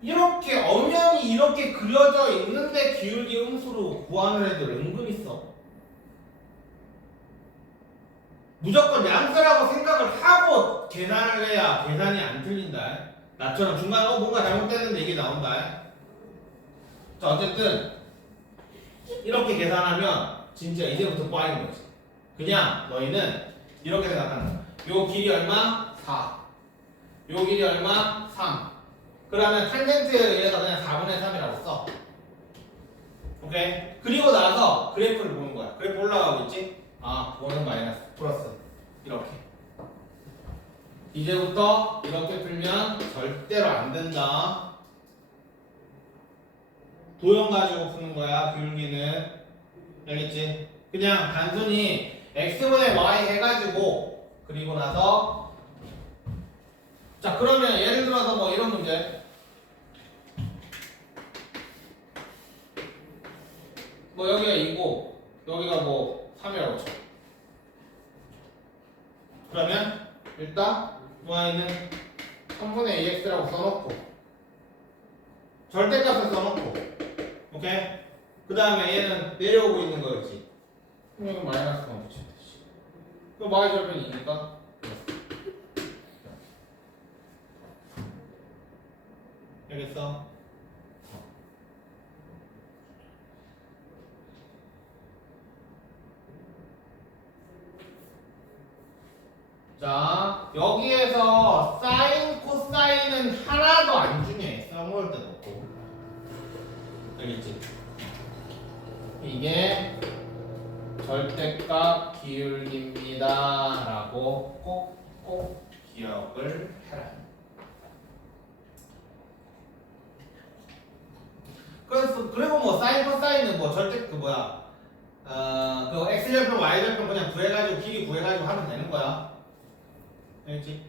이렇게 엄연히 이렇게 그려져 있는데 기울기 음수로 구하는 애들 은근 있어. 무조건 양수라고 생각을 하고 계산을 해야 계산이 안 틀린다. 나처럼 중간에 뭔가 잘못됐는데 이게 나온다. 자 어쨌든 이렇게 계산하면 진짜 이제부터 꽈인 거지. 그냥 너희는 이렇게 생각하는 거야. 요 길이 얼마? 4. 요 길이 얼마? 3. 그러면 탄젠트에 의해서 그냥 4분의 3이라고 써. 오케이? 그리고 나서 그래프를 보는 거야. 그래프 올라가고 있지? 아, 그거는 마이너스, 플러스. 이렇게. 이제부터 이렇게 풀면 절대로 안 된다. 도형 가지고 푸는 거야, 기울기는. 알겠지? 그냥 단순히 x분의 y 해가지고 그리고 나서 자 그러면 예를 들어서 뭐 이런 문제 뭐 여기가 2고 여기가 뭐 3이라고 쳐. 그러면 일단 y는 3분의 2x라고 써놓고 절대값을 써놓고 오케이? 그 다음에 얘는 내려오고 있는 거였지. 그럼 이거 마이너스만 붙이면 되지. 그럼 y절편이 2니까 알겠어? 자 여기에서 사인, 코사인은 하나도 안 중요해. 써먹을 때도 없고. 알겠지? 이게 절대값 기울기입니다 라고 꼭꼭 기억을 해라. 그리고 뭐 사인 코사인은 뭐 절대 그 뭐야 그 x절편 y절편 그냥 구해가지고 길이 구해가지고 하면 되는 거야. 알겠지?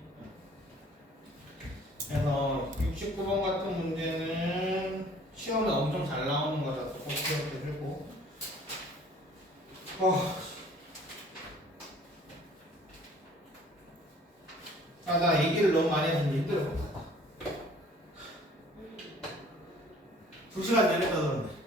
그래서 69번 같은 문제는 시험에 엄청 잘 나오는 거라서 꼭 기억해 주고. 나 얘기를 너무 많이 해서 힘들어. 2시간 내내 떠드는데.